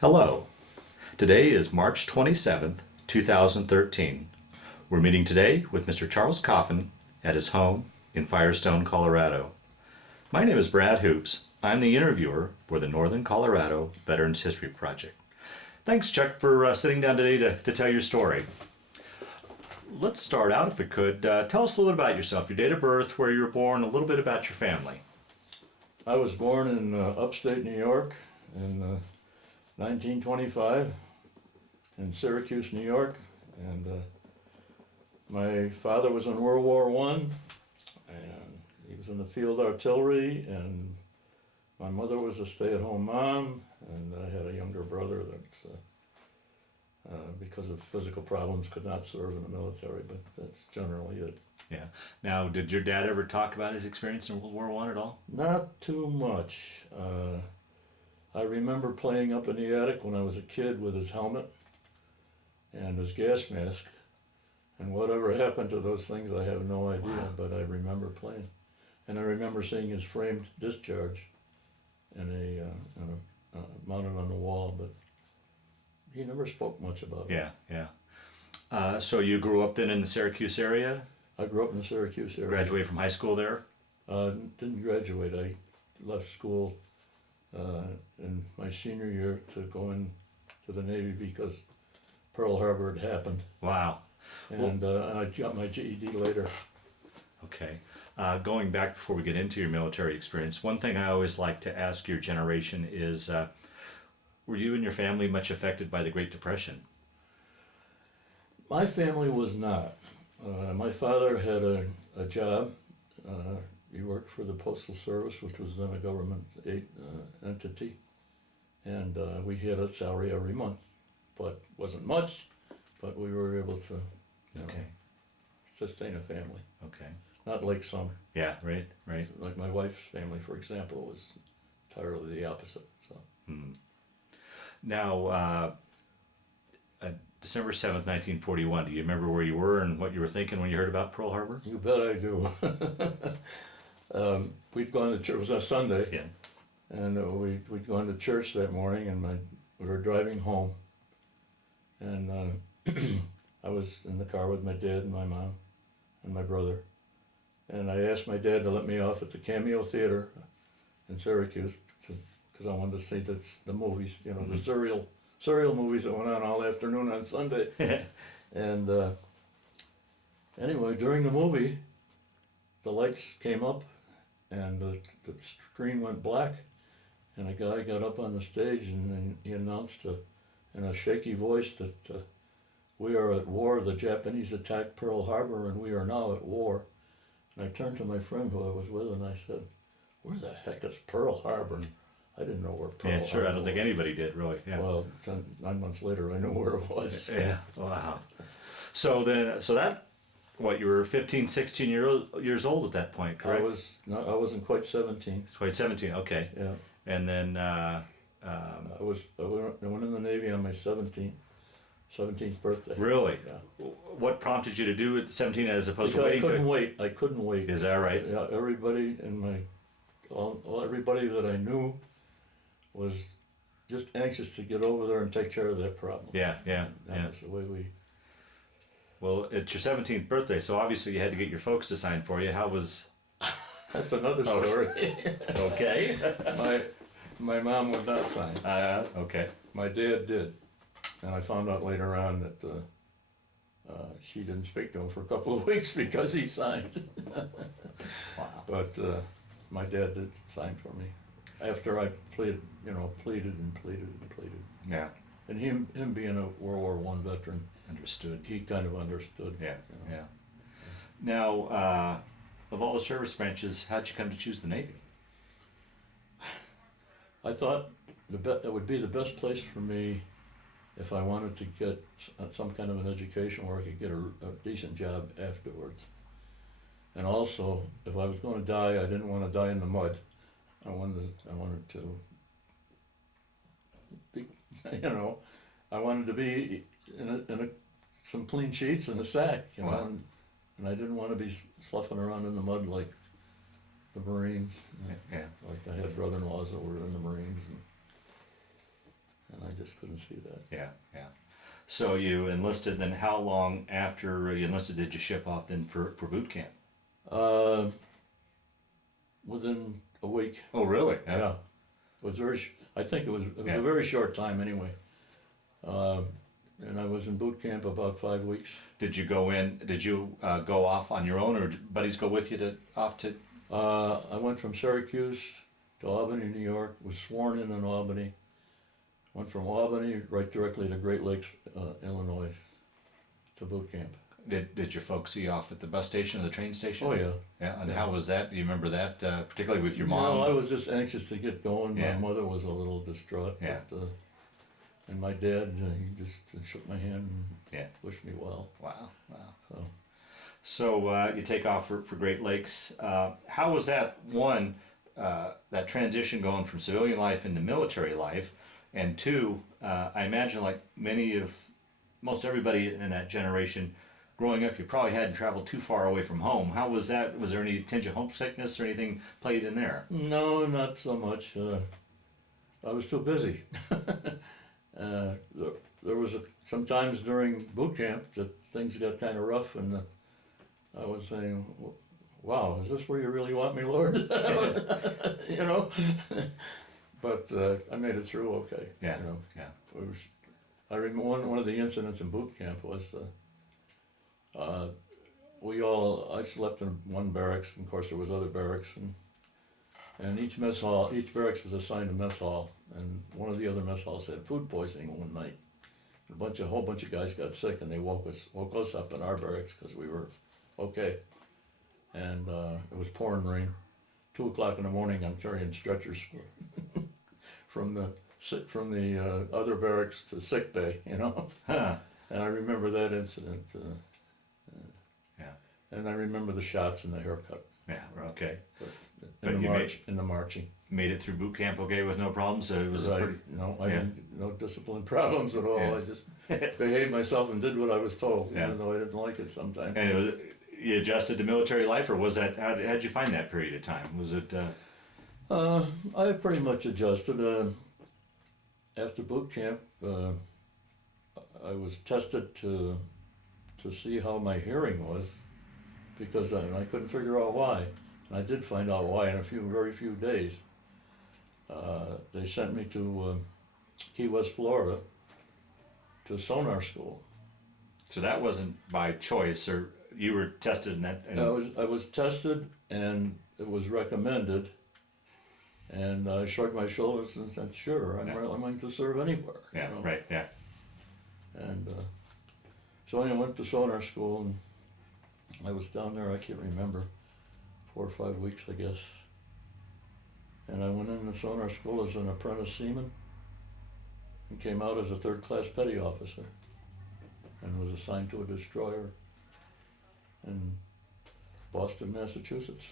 Hello. Today is March 27th, 2013. We're meeting today with Mr. Charles Coffan at his home in Firestone, Colorado. My name is Brad Hoops. I'm the interviewer for the Northern Colorado Veterans History Project. Thanks, Chuck, for sitting down today to tell your story. Let's start out, if we could. Tell us a little bit about yourself, your date of birth, where you were born, a little bit about your family. I was born in upstate New York in 1925 in Syracuse, New York, and my father was in World War I, and he was in the field artillery, and my mother was a stay-at-home mom, and I had a younger brother that, because of physical problems, could not serve in the military, but that's generally it. Yeah. Now, did your dad ever talk about his experience in World War I at all? Not too much. I remember playing up in the attic when I was a kid with his helmet and his gas mask, and whatever happened to those things I have no idea. Wow. But I remember playing, and I remember seeing his framed discharge in a mounted on the wall, but he never spoke much about it. Yeah. So you grew up then in the Syracuse area? I grew up in the Syracuse area. Graduated from high school there? Didn't graduate. I left school in my senior year to go into the Navy because Pearl Harbor had happened. Wow. And I got my GED later. Okay. Going back before we get into your military experience, one thing I always like to ask your generation is, were you and your family much affected by the Great Depression? My family was not. My father had a job. He worked for the Postal Service, which was then a government entity, and we had a salary every month, but wasn't much, but we were able to sustain a family. Okay. Not like some. Yeah, right. Like my wife's family, for example, was entirely the opposite. So. Now, December 7th, 1941, do you remember where you were and what you were thinking when you heard about Pearl Harbor? You bet I do. We'd gone to church, it was a Sunday, Yeah. and we'd gone to church that morning, and we were driving home, and I was in the car with my dad and my mom and my brother, and I asked my dad to let me off at the Cameo Theater in Syracuse because I wanted to see the movies, the serial movies that went on all afternoon on Sunday. And anyway, during the movie, the lights came up and the screen went black, and a guy got up on the stage and he announced in a shaky voice that we are at war. The Japanese attacked Pearl Harbor and we are now at war. And I turned to my friend who I was with and I said, "Where the heck is Pearl Harbor?" I didn't know where Pearl Harbor was. Yeah, sure. I don't think anybody did, really. Yeah. Well, 9 months later, I knew where it was. Yeah. Wow. So that, what, you were 15, 16 years old at that point, correct? I wasn't quite 17. It's quite 17. Okay. Yeah. And then I went in the Navy on my 17th birthday. Really? Yeah. What prompted you to do it at 17 as opposed to waiting? I couldn't wait. Is that right? Yeah. Everybody everybody that I knew was just anxious to get over there and take care of that problem. Yeah. That's the way we. Well, it's your 17th birthday, so obviously you had to get your folks to sign for you. How was? That's another story. Okay. My mom would not sign. Okay. My dad did, and I found out later on that she didn't speak to him for a couple of weeks because he signed. Wow. But my dad did sign for me after I pleaded. Yeah. And him being a World War I veteran, Understood. he kind of understood. Yeah. Yeah. Now, of all the service branches, how'd you come to choose the Navy? I thought that would be the best place for me if I wanted to get some kind of an education where I could get a decent job afterwards. And also, if I was going to die, I didn't want to die in the mud. I wanted to be, I wanted to be in some clean sheets and a sack, Wow. and I didn't want to be sloughing around in the mud like the Marines. Yeah. Like I had brother-in-laws that were in the Marines, and I just couldn't see that. Yeah, yeah. So you enlisted, then how long after you enlisted did you ship off then for boot camp? Within a week. Oh, really? Yeah. It was I think it was Yeah. a very short time anyway. And I was in boot camp about 5 weeks. Did you go in, did you go off on your own, or did buddies go with you off to? I went from Syracuse to Albany, New York, was sworn in Albany. Went from Albany right directly to Great Lakes, Illinois, to boot camp. Did your folks see you off at the bus station or the train station? Oh yeah. Yeah, and Yeah. how was that? Do you remember that, particularly with your mom? No, I was just anxious to get going. Yeah. My mother was a little distraught. Yeah. But, and my dad, he just shook my hand and Yeah. wished me well. Wow, wow. So. So you take off for Great Lakes. How was that, one, that transition going from civilian life into military life? And two, I imagine like most everybody in that generation, growing up, you probably hadn't traveled too far away from home. How was that? Was there any tinge of homesickness or anything played in there? No, not so much. I was too busy. There was sometimes during boot camp that things got kind of rough, and I was saying, "Wow, is this where you really want me, Lord?" You know. But I made it through okay. Yeah. You know. Yeah. It was. I remember one of the incidents in boot camp was. I slept in one barracks, and of course there was other barracks, and each barracks was assigned a mess hall, and one of the other mess halls had food poisoning one night. A whole bunch of guys got sick, and they woke us up in our barracks because we were okay, and it was pouring rain. 2:00 in the morning, I'm carrying stretchers from the other barracks to sick bay, you know. Huh. And I remember that incident. Yeah. And I remember the shots and the haircut. Yeah. Okay. But in the marching. Made it through boot camp okay with no problems. So it was Right. pretty. No, I Yeah. didn't. No discipline problems at all. Yeah. I just behaved myself and did what I was told, Yeah. even though I didn't like it sometimes. And you adjusted to military life, or was that how'd you find that period of time? Was it? I pretty much adjusted. After boot camp, I was tested to see how my hearing was, because I couldn't figure out why. And I did find out why in very few days. They sent me to Key West, Florida, to sonar school. So that wasn't by choice, or you were tested in that. I was tested, and it was recommended. And I shrugged my shoulders and said, "Sure, I'm willing to serve anywhere." Yeah. You know? Right. Yeah. And so I went to sonar school, and I was down there, I can't remember, 4 or 5 weeks, I guess. And I went into sonar school as an apprentice seaman and came out as a third-class petty officer and was assigned to a destroyer in Boston, Massachusetts.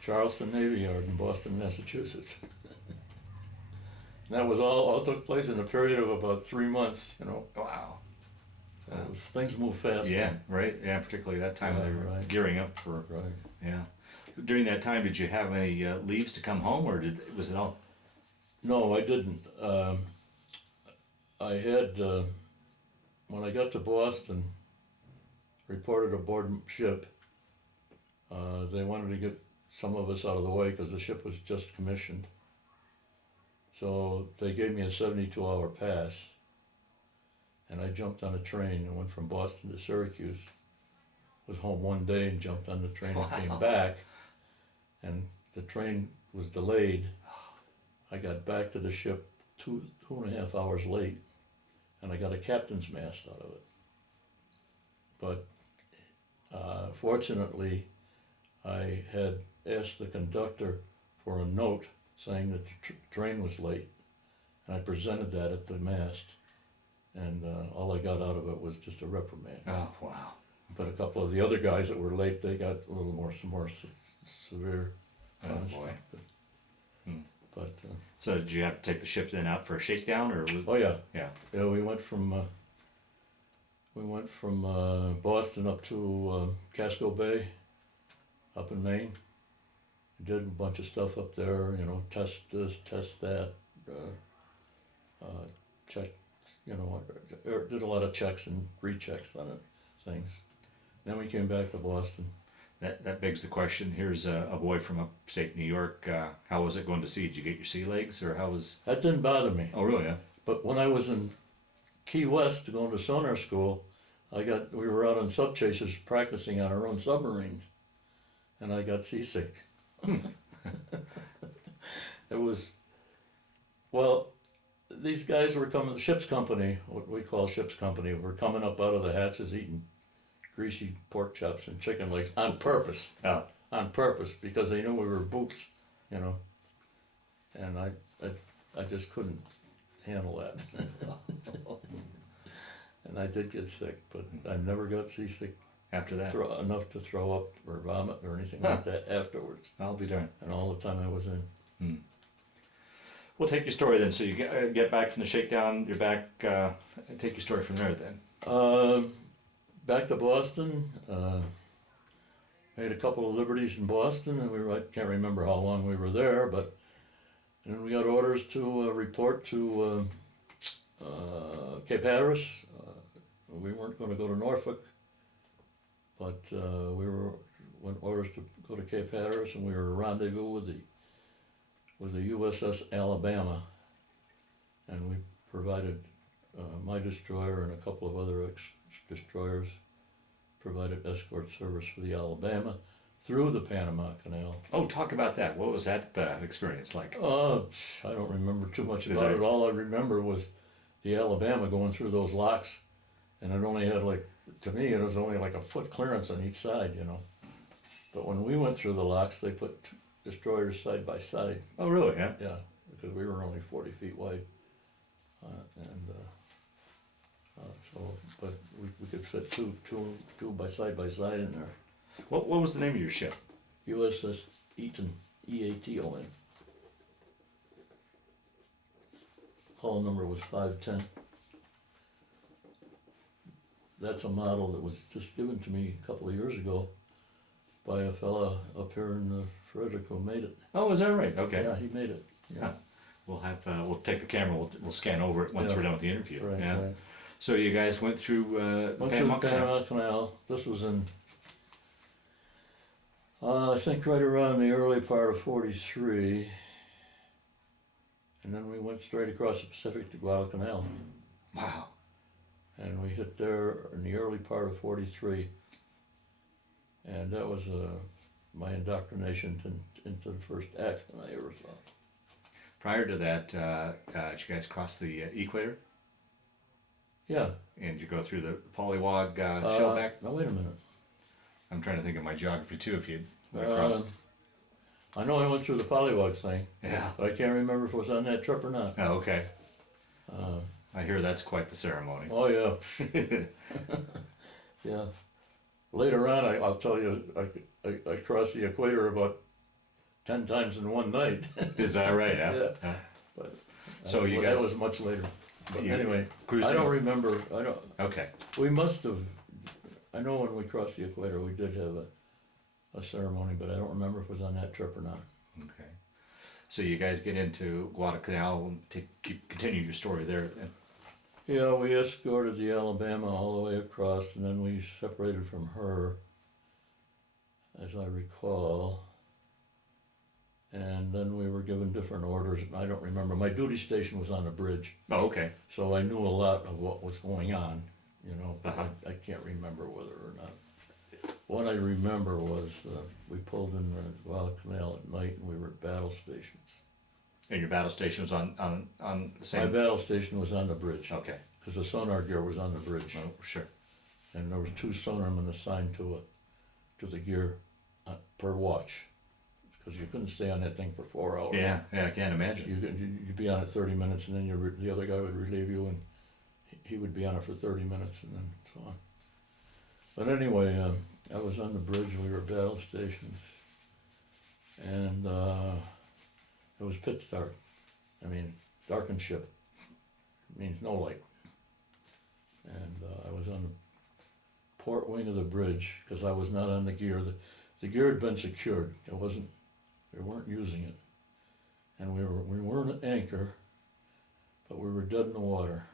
Charleston Navy Yard in Boston, Massachusetts. And that was all took place in a period of about 3 months, you know. Wow. Things move fast. Yeah. Right. Yeah. Particularly that time they were Right. gearing up for. Right. Yeah. During that time, did you have any leaves to come home, or was it all? No, I didn't. I had, when I got to Boston, reported aboard ship. They wanted to get some of us out of the way because the ship was just commissioned. So they gave me a 72-hour pass, and I jumped on a train and went from Boston to Syracuse. Was home one day and jumped on the train and came back, and the train was delayed. I got back to the ship two and a half hours late, and I got a captain's mast out of it. But fortunately, I had asked the conductor for a note saying that the train was late, and I presented that at the mast, and all I got out of it was just a reprimand. Oh wow! But a couple of the other guys that were late, they got a little more severe Oh boy! But So did you have to take the ship then out for a shakedown, or was? oh yeah, Yeah. we went from Boston up to Casco Bay, up in Maine. Did a bunch of stuff up there, you know, test this, test that, checked, or did a lot of checks and rechecks on it, things. Then we came back to Boston. That begs the question. Here's a boy from upstate New York. How was it going to sea? Did you get your sea legs, or how was? That didn't bother me. Oh, really? Yeah. But when I was in Key West going to sonar school, we were out on sub chasers practicing on our own submarines, and I got seasick. It was, well, these guys were coming, the ship's company, what we call ship's company, were coming up out of the hatches eating greasy pork chops and chicken legs on purpose. Oh. On purpose, because they knew we were boots, and I just couldn't handle that. And I did get sick, but I never got seasick After that, enough to throw up or vomit or anything like that afterwards. I'll be darned. And all the time I was in. We'll take your story then. So you get back from the shakedown. You're back. Take your story from there then. Back to Boston. Made a couple of liberties in Boston, and I can't remember how long we were there, but then we got orders to report to Cape Hatteras. We weren't going to go to Norfolk, but went orders to go to Cape Hatteras, and we were rendezvous with the USS Alabama, and we provided my destroyer and a couple of other destroyers provided escort service for the Alabama through the Panama Canal. Oh, talk about that. What was that experience like? I don't remember too much about it. All I remember was the Alabama going through those locks, and it only had to me, it was only like a foot clearance on each side, But when we went through the locks, they put destroyers side by side. Oh, really? Yeah. Yeah, because we were only 40 feet wide, but we could fit two by side in there. What was the name of your ship? USS Eaton, E-A-T-O-N. Hull number was 510. That's a model that was just given to me a couple of years ago by a fella up here in Frederick who made it. Oh, is that right? Okay. Yeah, he made it. Yeah. Huh. We'll take the camera. We'll scan over it once we're done with the interview. Right, yeah. right. So you guys went through Panama Canal. This was in, I think right around the early part of 43. And then we went straight across the Pacific to Guadalcanal. Wow. And we hit there in the early part of 43. And that was my indoctrination into the first accident I ever saw. Prior to that, did you guys cross the equator? Yeah. And you go through the Pollywog shellback? No, wait a minute. I'm trying to think of my geography too, if you'd crossed. I know I went through the Pollywog thing. Yeah. But I can't remember if it was on that trip or not. Oh, okay. I hear that's quite the ceremony. Oh, yeah. Yeah. Later on, I'll tell you, I crossed the equator about 10 times in one night. Is that right? Yeah. Yeah. But so you that guys... was much later. But anyway, I don't remember. Okay. We must have. I know when we crossed the equator, we did have a ceremony, but I don't remember if it was on that trip or not. Okay. So you guys get into Guadalcanal and continue your story there. Yeah, we escorted the Alabama all the way across, and then we separated from her, as I recall. And then we were given different orders, and I don't remember. My duty station was on the bridge. Oh, okay. So I knew a lot of what was going on, but Uh-huh. I can't remember whether or not. What I remember was we pulled in the Guadalcanal at night, and we were at battle stations. And your battle station was on the same... My battle station was on the bridge. Okay. Because the sonar gear was on the bridge. Oh, sure. And there was 2 sonarmen assigned to the gear per watch. Because you couldn't stay on that thing for 4 hours. Yeah, I can't imagine. You'd be on it 30 minutes, and then the other guy would relieve you, and he would be on it for 30 minutes, and then so on. But anyway, I was on the bridge, we were at battle stations, and it was pitch dark. I mean, darkened ship. It means no light. And I was on the port wing of the bridge, because I was not on the gear. The gear had been secured. We weren't using it. And we weren't at anchor, but we were dead in the water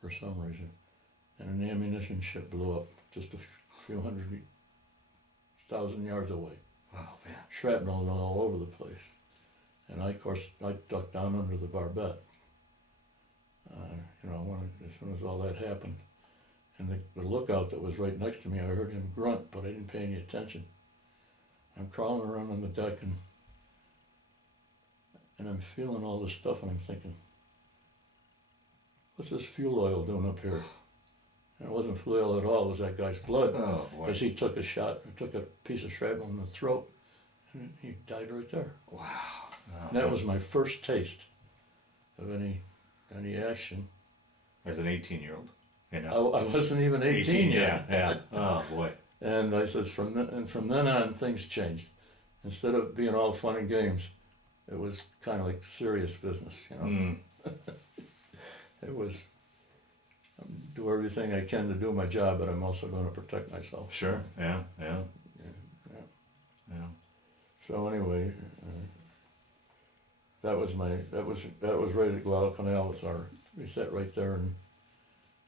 for some reason, and an ammunition ship blew up just a few 100,000 yards away. Oh, man. Shrapnel all over the place, and I ducked down under the barbette. As soon as all that happened, and the lookout that was right next to me, I heard him grunt, but I didn't pay any attention. I'm crawling around on the deck, and I'm feeling all this stuff, and I'm thinking, what's this fuel oil doing up here? And it wasn't fuel oil at all, it was that guy's blood. Oh, boy. Because he took a shot, and took a piece of shrapnel in the throat, and he died right there. Wow. Oh, And that was my first taste of any action. as an 18-year-old. I wasn't even 18 yet. Yeah. Oh, boy. And I said, from then on, things changed. Instead of being all fun and games, it was kind of like serious business, It was, do everything I can to do my job, but I'm also going to protect myself. Sure. Yeah. So anyway, that was right at Guadalcanal. We sat right there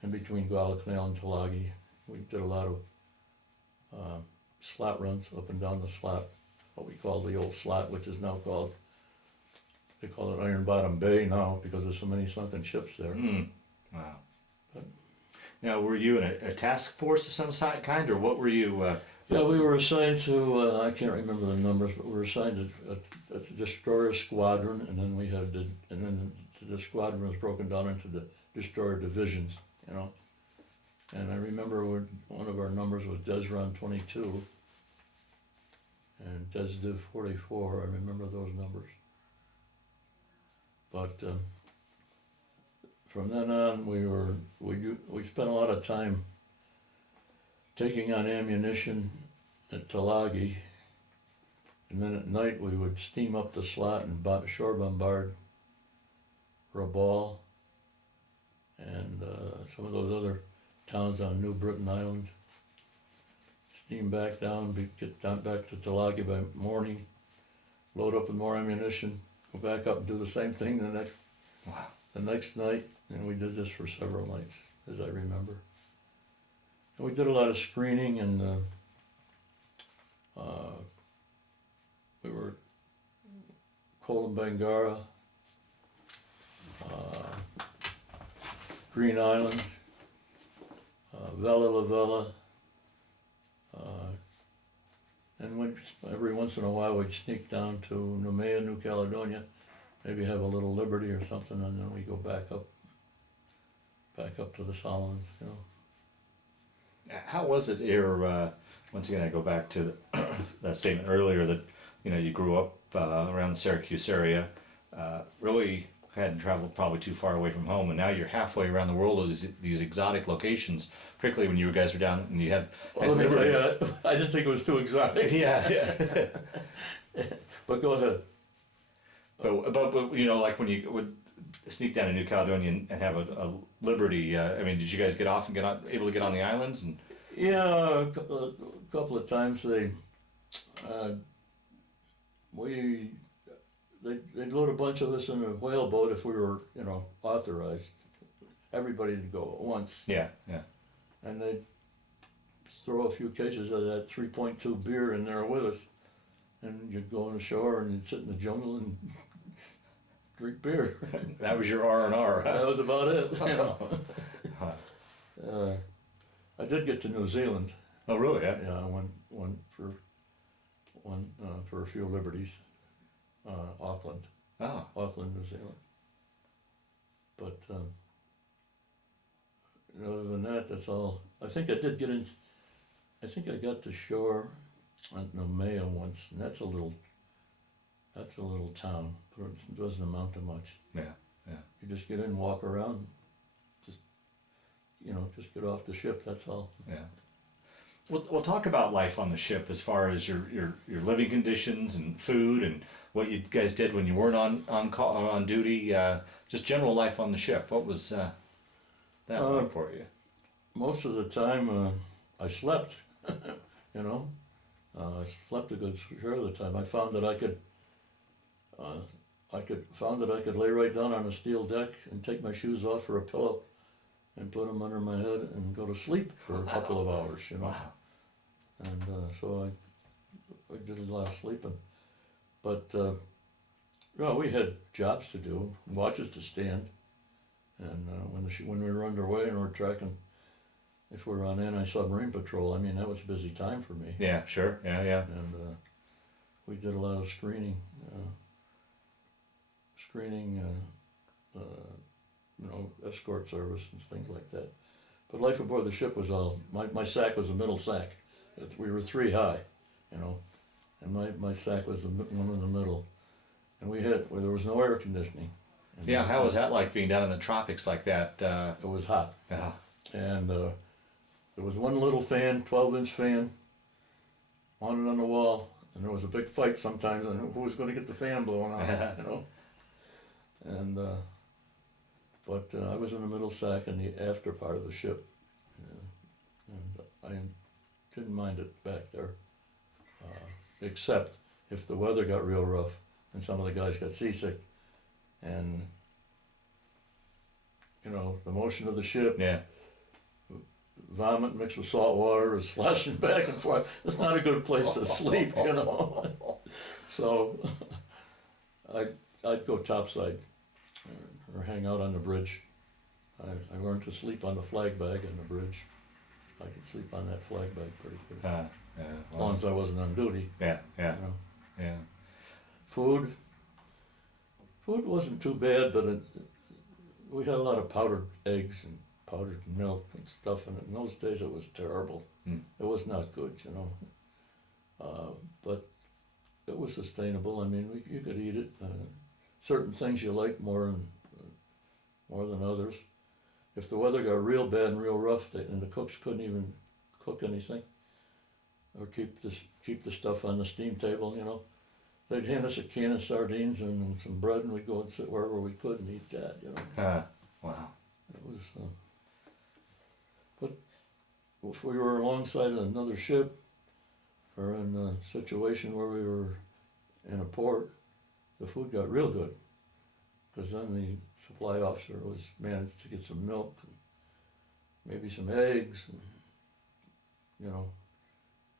in between Guadalcanal and Tulagi. We did a lot of slot runs up and down the slot, what we call the old slot, which is now they call it Iron Bottom Bay now because there's so many sunken ships there. Wow. But, now, were you in a task force of some kind, or what were you? Yeah, we were assigned to, I can't remember the numbers, but we were assigned to a destroyer squadron, and then the squadron was broken down into the destroyer divisions, And I remember one of our numbers was Desron 22 and Desdiv 44. I remember those numbers. But from then on, we spent a lot of time taking on ammunition at Tulagi, and then at night we would steam up the slot and shore bombard Rabaul and some of those other towns on New Britain Island. Steam back down, get down back to Tulagi by morning, load up with more ammunition, go back up and do the same thing the next night, and we did this for several nights, as I remember. And we did a lot of screening, and we were Kolombangara, Green Islands, Vela La Vela, and every once in a while we'd sneak down to Noumea, New Caledonia, maybe have a little liberty or something, and then we go back up to the Solomons, How was it here? Once again, I go back to that statement earlier that you grew up around the Syracuse area, really hadn't traveled probably too far away from home, and now you're halfway around the world of these exotic locations. Particularly when you guys were down and you had. Well, let me tell you, I didn't think it was too exotic. Yeah. But go ahead. But like when you would sneak down to New Caledonia and have a liberty. Did you guys get off and able to get on the islands and? Yeah, a couple of times they'd load a bunch of us in a whaleboat if we were, authorized. Everybody to go at once. Yeah. And they'd throw a few cases of that 3.2 beer in there with us, and you'd go on the shore and you'd sit in the jungle and drink beer. That was your R&R. Huh? That was about it. I did get to New Zealand. Oh, really? Yeah. Yeah, I went for a few liberties. Auckland. Oh. Auckland, New Zealand. But other than that, that's all. I think I got to shore at Noumea once, and that's a little town, but it doesn't amount to much. Yeah. You just get in, walk around, just get off the ship. That's all. Yeah. We'll talk about life on the ship as far as your living conditions and food and what you guys did when you weren't on duty. Just general life on the ship. What was that like for you? Most of the time, I slept. I slept a good share of the time. I found that I found that I could lay right down on a steel deck and take my shoes off for a pillow and put them under my head and go to sleep for a couple of hours, you know. Wow. And so I did a lot of sleeping. But well, we had jobs to do, watches to stand. And when we were underway and we were tracking, if we were on anti-submarine patrol, I mean, that was a busy time for me. Yeah, sure. Yeah, yeah. And we did a lot of screening, you know, escort service and things like that. But life aboard the ship was all, my sack was a middle sack. We were 3 high, you know, and my sack was the one in the middle. And there was no air conditioning. And Yeah, how was that like being down in the tropics like that? It was hot. Yeah. And there was one little fan, 12-inch fan, mounted on the wall, and there was a big fight sometimes on who was going to get the fan blowing out, you know. And but I was in the middle sack in the after part of the ship, and I didn't mind it back there, except if the weather got real rough and some of the guys got seasick, and you know, the motion of the ship. Yeah. Vomit mixed with salt water is sloshing back and forth. It's not a good place to sleep, you know. So I'd go topside or hang out on the bridge. I learned to sleep on the flag bag on the bridge. I could sleep on that flag bag pretty good. Yeah. As long as I wasn't on duty. Yeah, yeah, You know. yeah. Food wasn't too bad, but we had a lot of powdered eggs and powdered milk and stuff, and in those days it was terrible. It was not good, you know. But it was sustainable. I mean, you could eat it. Certain things you liked more than others. If the weather got real bad and real rough, and the cooks couldn't even cook anything or keep the stuff on the steam table, you know, they'd hand us a can of sardines and some bread, and we'd go and sit wherever we could and eat that, you know. Wow. It was, but if we were alongside another ship or in a situation where we were in a port, the food got real good, because then the supply officer managed to get some milk and maybe some eggs, and, you know.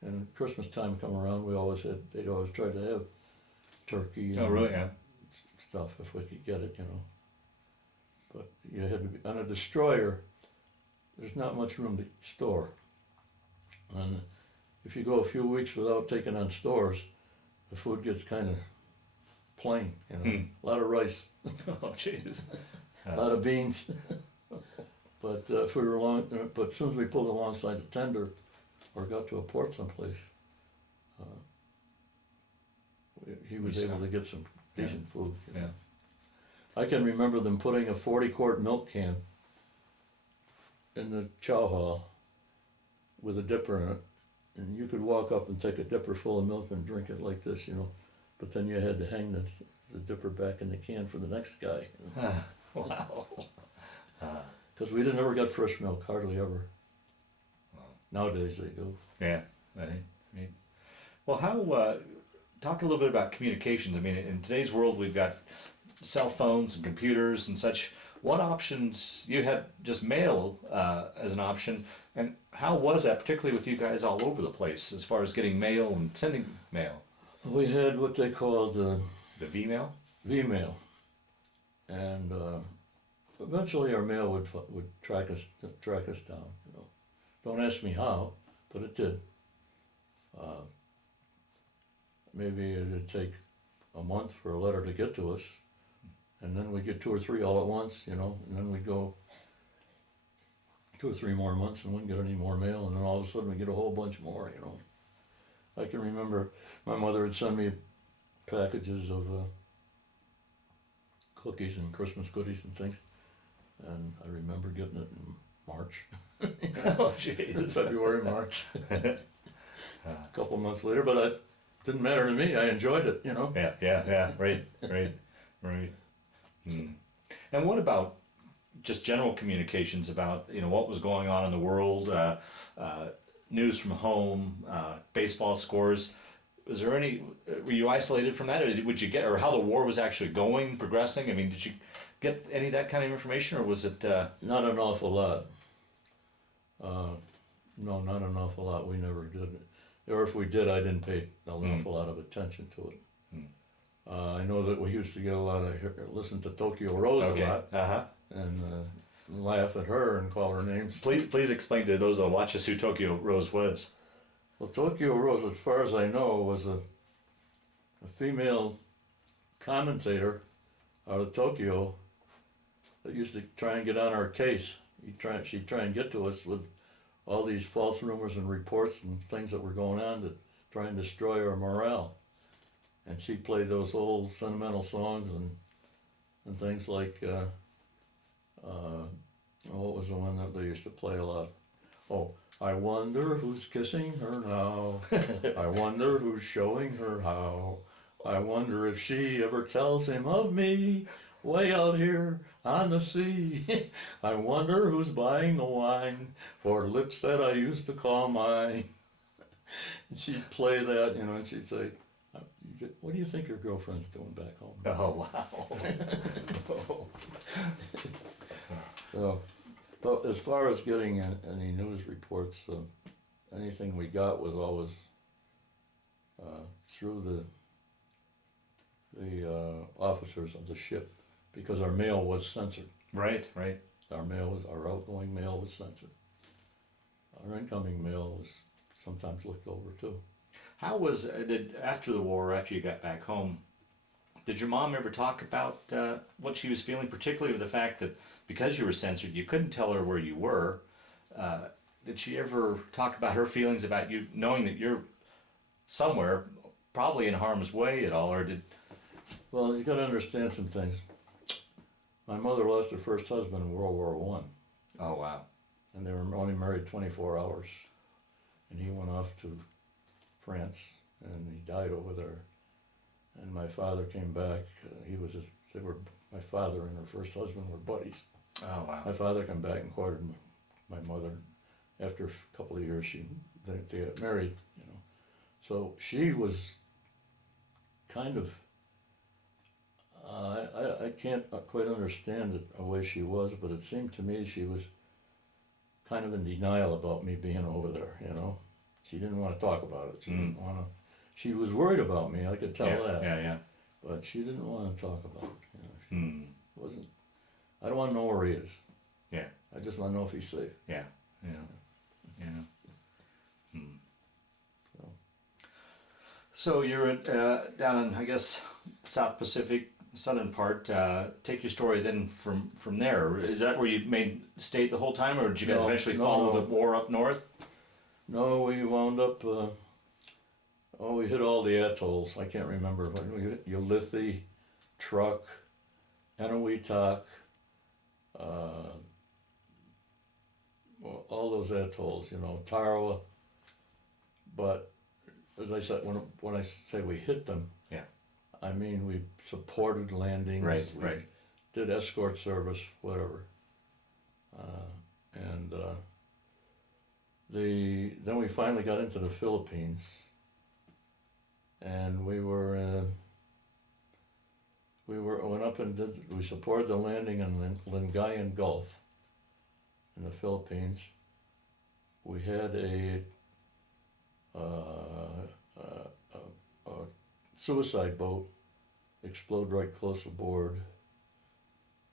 And Christmas time come around, they'd always try to have turkey and Oh, really? Yeah. stuff if we could get it, you know. But you had to be on a destroyer. There's not much room to store, and if you go a few weeks without taking on stores, the food gets kind of plain, you know. A lot of rice, Oh, jeez. a lot of beans. But if we were but as soon as we pulled alongside a tender or got to a port someplace, he was able to get some decent food. You know. Yeah. I can remember them putting a 40-quart milk can in the chow hall with a dipper in it, and you could walk up and take a dipper full of milk and drink it like this, you know. But then you had to hang the dipper back in the can for the next guy. You know? Wow. Because we never got fresh milk, hardly ever. Nowadays they do. Yeah. Right. Well, talk a little bit about communications. I mean, in today's world, we've got cell phones and computers and such. What options, you had just mail as an option, and how was that, particularly with you guys all over the place, as far as getting mail and sending mail? We had what they called The V-mail? V-mail, and eventually our mail would track us down. You know, don't ask me how, but it did. Maybe it'd take a month for a letter to get to us, and then we'd get 2 or 3 all at once, you know, and then we'd go 2 or 3 more months and wouldn't get any more mail, and then all of a sudden we'd get a whole bunch more, you know. I can remember my mother would send me packages of cookies and Christmas goodies and things, and I remember getting it in March. Oh, jeez. February, March. A couple of months later, but it didn't matter to me. I enjoyed it, you know. Yeah. Right. And what about just general communications about, you know, what was going on in the world, news from home, baseball scores? was there any? Were you isolated from that, or would you get, or how the war was actually going, progressing? I mean, did you get any of that kind of information, or was it? Not an awful lot. No, not an awful lot. We never did. Or if we did, I didn't pay an awful lot of attention to it. I know that we used to get a lot of listen to Tokyo Rose a lot, and laugh at her and call her names. Please explain to those that watch us who Tokyo Rose was. Well, Tokyo Rose, as far as I know, was a female commentator out of Tokyo that used to try and get on our case. She'd try and get to us with all these false rumors and reports and things that were going on to try and destroy our morale. And she'd play those old sentimental songs and things like, what was the one that they used to play a lot? Oh, I wonder who's kissing her now. I wonder who's showing her how. I wonder if she ever tells him of me way out here on the sea. I wonder who's buying the wine for lips that I used to call mine. And she'd play that, and she'd say, what do you think your girlfriend's doing back home? Oh, wow. So, but as far as getting any news reports, anything we got was always through the officers of the ship, because our mail was censored. Right. Our outgoing mail was censored. Our incoming mail was sometimes looked over too. How was after the war, after you got back home? Did your mom ever talk about what she was feeling, particularly with the fact that because you were censored, you couldn't tell her where you were? Did she ever talk about her feelings about you knowing that you're somewhere, probably in harm's way at all, or did? Well, you got to understand some things. My mother lost her first husband in World War I. Oh, wow. And they were only married 24 hours. And he went off to France, and he died over there. And my father came back. My father and her first husband were buddies. Oh, wow. My father came back and courted my mother. After a couple of years, they got married, So she was kind of, I can't quite understand it, the way she was, but it seemed to me she was kind of in denial about me being over there, She didn't want to talk about it. She didn't want to. She was worried about me, I could tell that. Yeah. But she didn't want to talk about it. She wasn't. I don't want to know where he is. Yeah. I just want to know if he's safe. Yeah. So you're down in, I guess, South Pacific, southern part. Take your story then from there. Is that where you stayed the whole time, or did you guys eventually follow the war up north? No, we wound up. We hit all the atolls. I can't remember when we hit Ulithi, Truk, Eniwetok, all those atolls. Tarawa. But as I said, when I say we hit them, I mean we supported landings. We did escort service, whatever. Then we finally got into the Philippines, and we went up and we supported the landing in Lingayen Gulf in the Philippines. We had a suicide boat explode right close aboard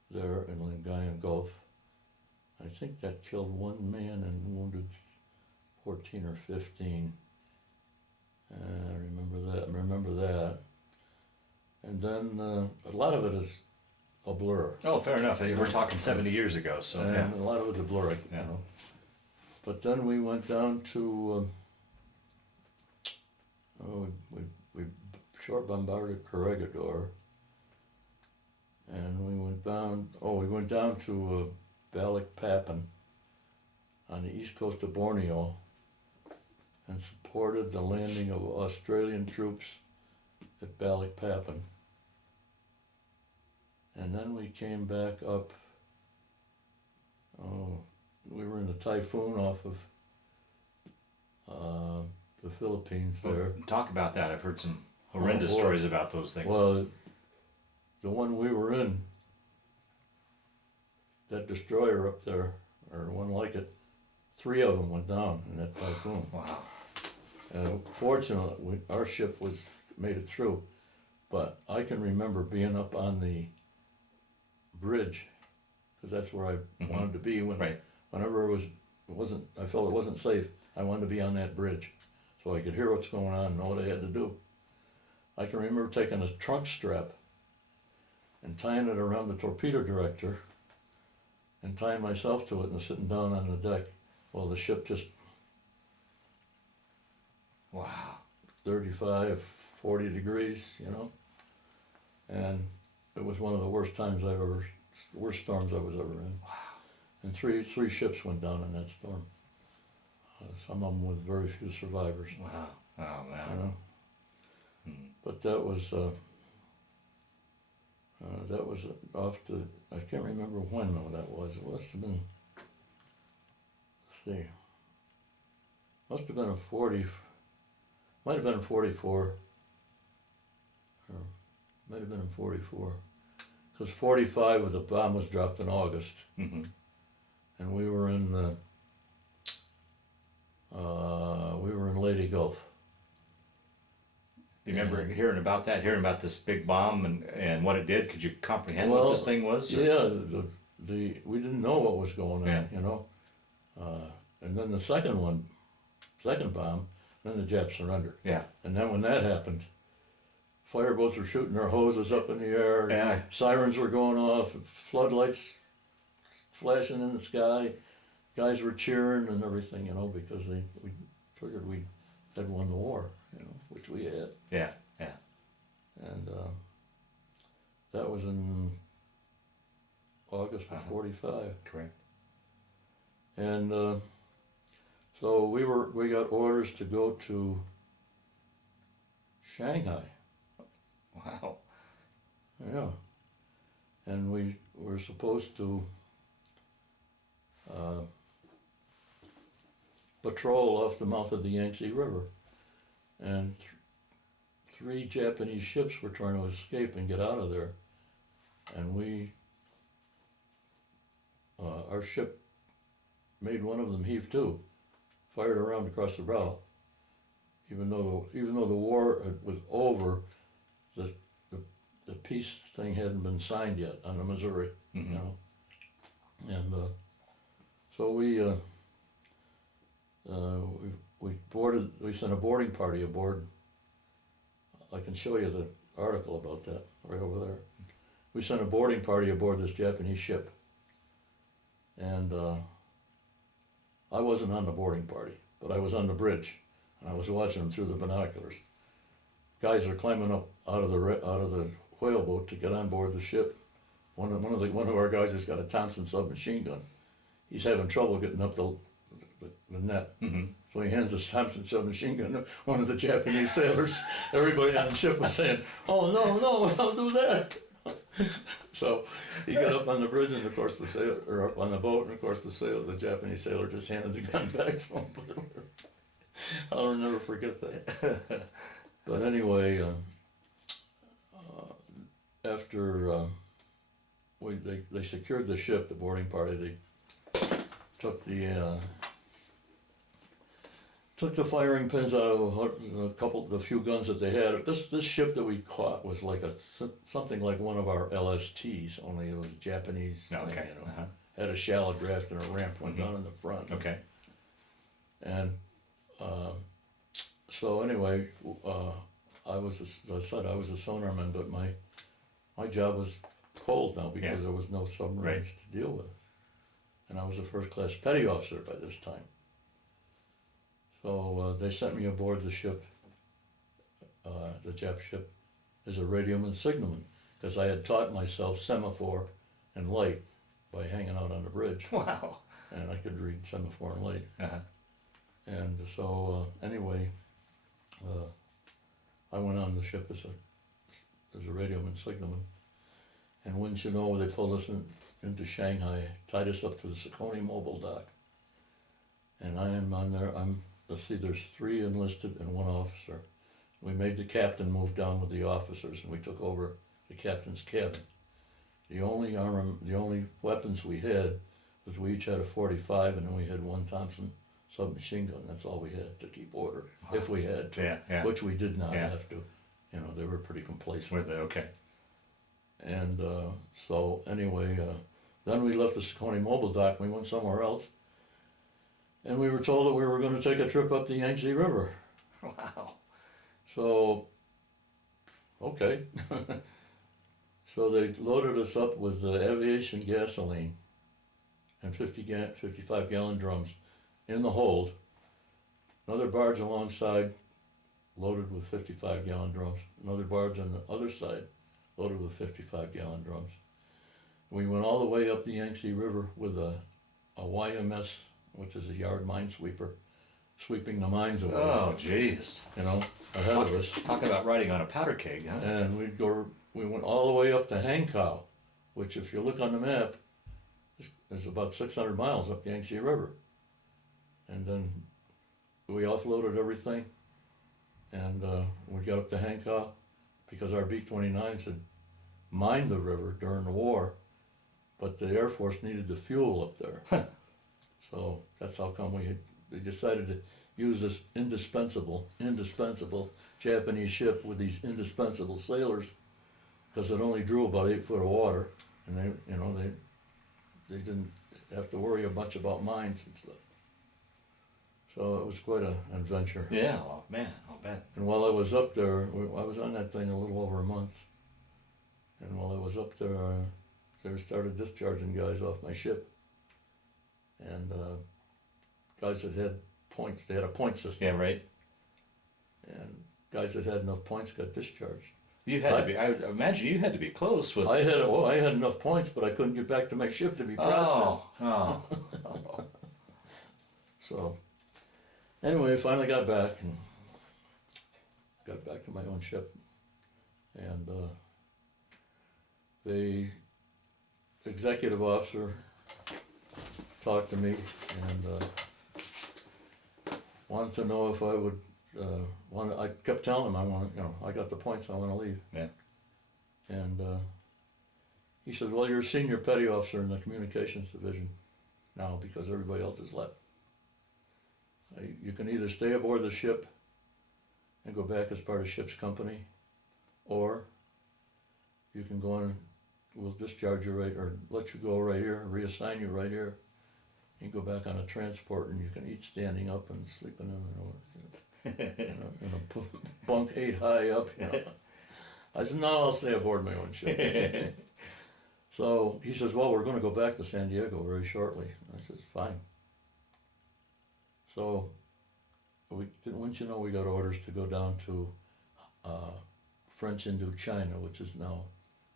there in Lingayen Gulf. I think that killed one man and wounded 14 or 15. I remember that. And then a lot of it is a blur. Oh, fair enough. We're talking 70 years ago, so and a lot of it is a blur, But then we went down to, we short bombarded Corregidor, and we went down to Balikpapan on the east coast of Borneo, and supported the landing of Australian troops at Balikpapan. And then we came back up, we were in the typhoon off of the Philippines there. Talk about that. I've heard some horrendous boy. stories about those things. Well, the one we were in, that destroyer up there, or one like it, 3 of them went down in that typhoon. Wow. Fortunately, our ship made it through, but I can remember being up on the bridge, because that's where I wanted to be whenever I felt it wasn't safe. I wanted to be on that bridge, so I could hear what's going on and know what I had to do. I can remember taking a trunk strap and tying it around the torpedo director and tying myself to it and sitting down on the deck while the ship just Wow. 35, 40 degrees, and it was one of the worst storms I was ever in. Wow. And three ships went down in that storm. Some of them with very few survivors. Wow. Oh man. But that was off the. I can't remember when though that was. It must have been. Let's see. Must have been a 40. Might have been in 44. Or might have been in 44. Because 45 with the bomb was dropped in August. Mm-hmm. And we were in Lady Gulf. Do you remember hearing about this big bomb and what it did? Could you comprehend what this thing was? Or? Yeah, we didn't know what was going on, and then the second bomb, then the Japs surrendered. Yeah. And then when that happened, fireboats were shooting their hoses up in the air. Yeah. Sirens were going off, floodlights flashing in the sky. Guys were cheering and everything, because we figured we had won the war, which we had. Yeah, yeah. And that was in August of 45. Correct. And so we got orders to go to Shanghai. Wow. Yeah. And we were supposed to patrol off the mouth of the Yangtze River. And 3 Japanese ships were trying to escape and get out of there. And our ship made one of them heave to, fired around across the bow. Even though the war was over, the peace thing hadn't been signed yet on the Missouri, Mm-hmm. And so we sent a boarding party aboard. I can show you the article about that right over there. We sent a boarding party aboard this Japanese ship, and I wasn't on the boarding party, but I was on the bridge, and I was watching them through the binoculars. Guys are climbing up out of the whaleboat to get on board the ship. One of our guys has got a Thompson submachine gun. He's having trouble getting up the net. Mm-hmm. So he hands his Thompson submachine gun to one of the Japanese sailors. Everybody on the ship was saying, "Oh no, don't do that." So he got up on the bridge, and of course up on the boat, and of course the Japanese sailor just handed the gun back to him. I'll never forget that. But anyway, after they secured the ship, the boarding party, they took the firing pins out of the few guns that they had. This ship that we caught was like something like one of our LSTs, only it was a Japanese thing, Okay. Had a shallow draft and a ramp went down in the front. Okay. And so anyway, I was a sonarman, but my job was cold now because there was no submarines to deal with, and I was a first class petty officer by this time. So they sent me aboard the ship, the Jap ship, as a radioman signalman, because I had taught myself semaphore and light by hanging out on the bridge. Wow. And I could read semaphore and light. Uh-huh. And so anyway, I went on the ship as a radioman signalman, and wouldn't you know, they pulled us into Shanghai, tied us up to the Sakoni Mobile dock, and I am on there. I'm let's see, there's 3 enlisted and 1 officer. We made the captain move down with the officers, and we took over the captain's cabin. The only weapons we had was we each had a .45, and then we had 1 Thompson submachine gun. That's all we had to keep order, if we had to, which we did not have to. You know, they were pretty complacent. Were they? Okay. And so anyway, then we left the Coney Mobile dock and we went somewhere else. And we were told that we were going to take a trip up the Yangtze River. Wow. So, okay. So they loaded us up with aviation gasoline and 55-gallon drums in the hold. Another barge alongside loaded with 55-gallon drums. Another barge on the other side loaded with 55-gallon drums. We went all the way up the Yangtze River with a YMS, which is a yard minesweeper, sweeping the mines away. Oh, jeez. You know, ahead of us. Talk about riding on a powder keg, huh? And we went all the way up to Hankow, which if you look on the map, is about 600 miles up the Yangtze River. And then we offloaded everything, and we got up to Hankow because our B-29s had mined the river during the war, but the Air Force needed the fuel up there. So that's how come they decided to use this indispensable Japanese ship with these indispensable sailors, because it only drew about 8 foot of water, and they didn't have to worry much about mines and stuff. So it was quite an adventure. Yeah, well, man, I'll bet. And while I was up there, I was on that thing a little over a month. And while I was up there, they started discharging guys off my ship. And guys that had points, they had a point system. Yeah, right. And guys that had enough points got discharged. You had to be. I would imagine you had to be close with. I had enough points, but I couldn't get back to my ship to be processed. Oh. So, anyway, I finally got back and got back to my own ship, and the executive officer talked to me and wanted to know if I would. I kept telling him I got the points, I want to leave. Yeah. And he said, well, you're a senior petty officer in the communications division now because everybody else has left. You can either stay aboard the ship and go back as part of ship's company, or you can go on, we'll discharge you right, or let you go right here, reassign you right here. You can go back on a transport and you can eat standing up and sleeping in a bunk 8 high up. I said, no, I'll stay aboard my own ship. So he says, well, we're going to go back to San Diego very shortly. I says, fine. So wouldn't you know, we got orders to go down to French Indochina, which is now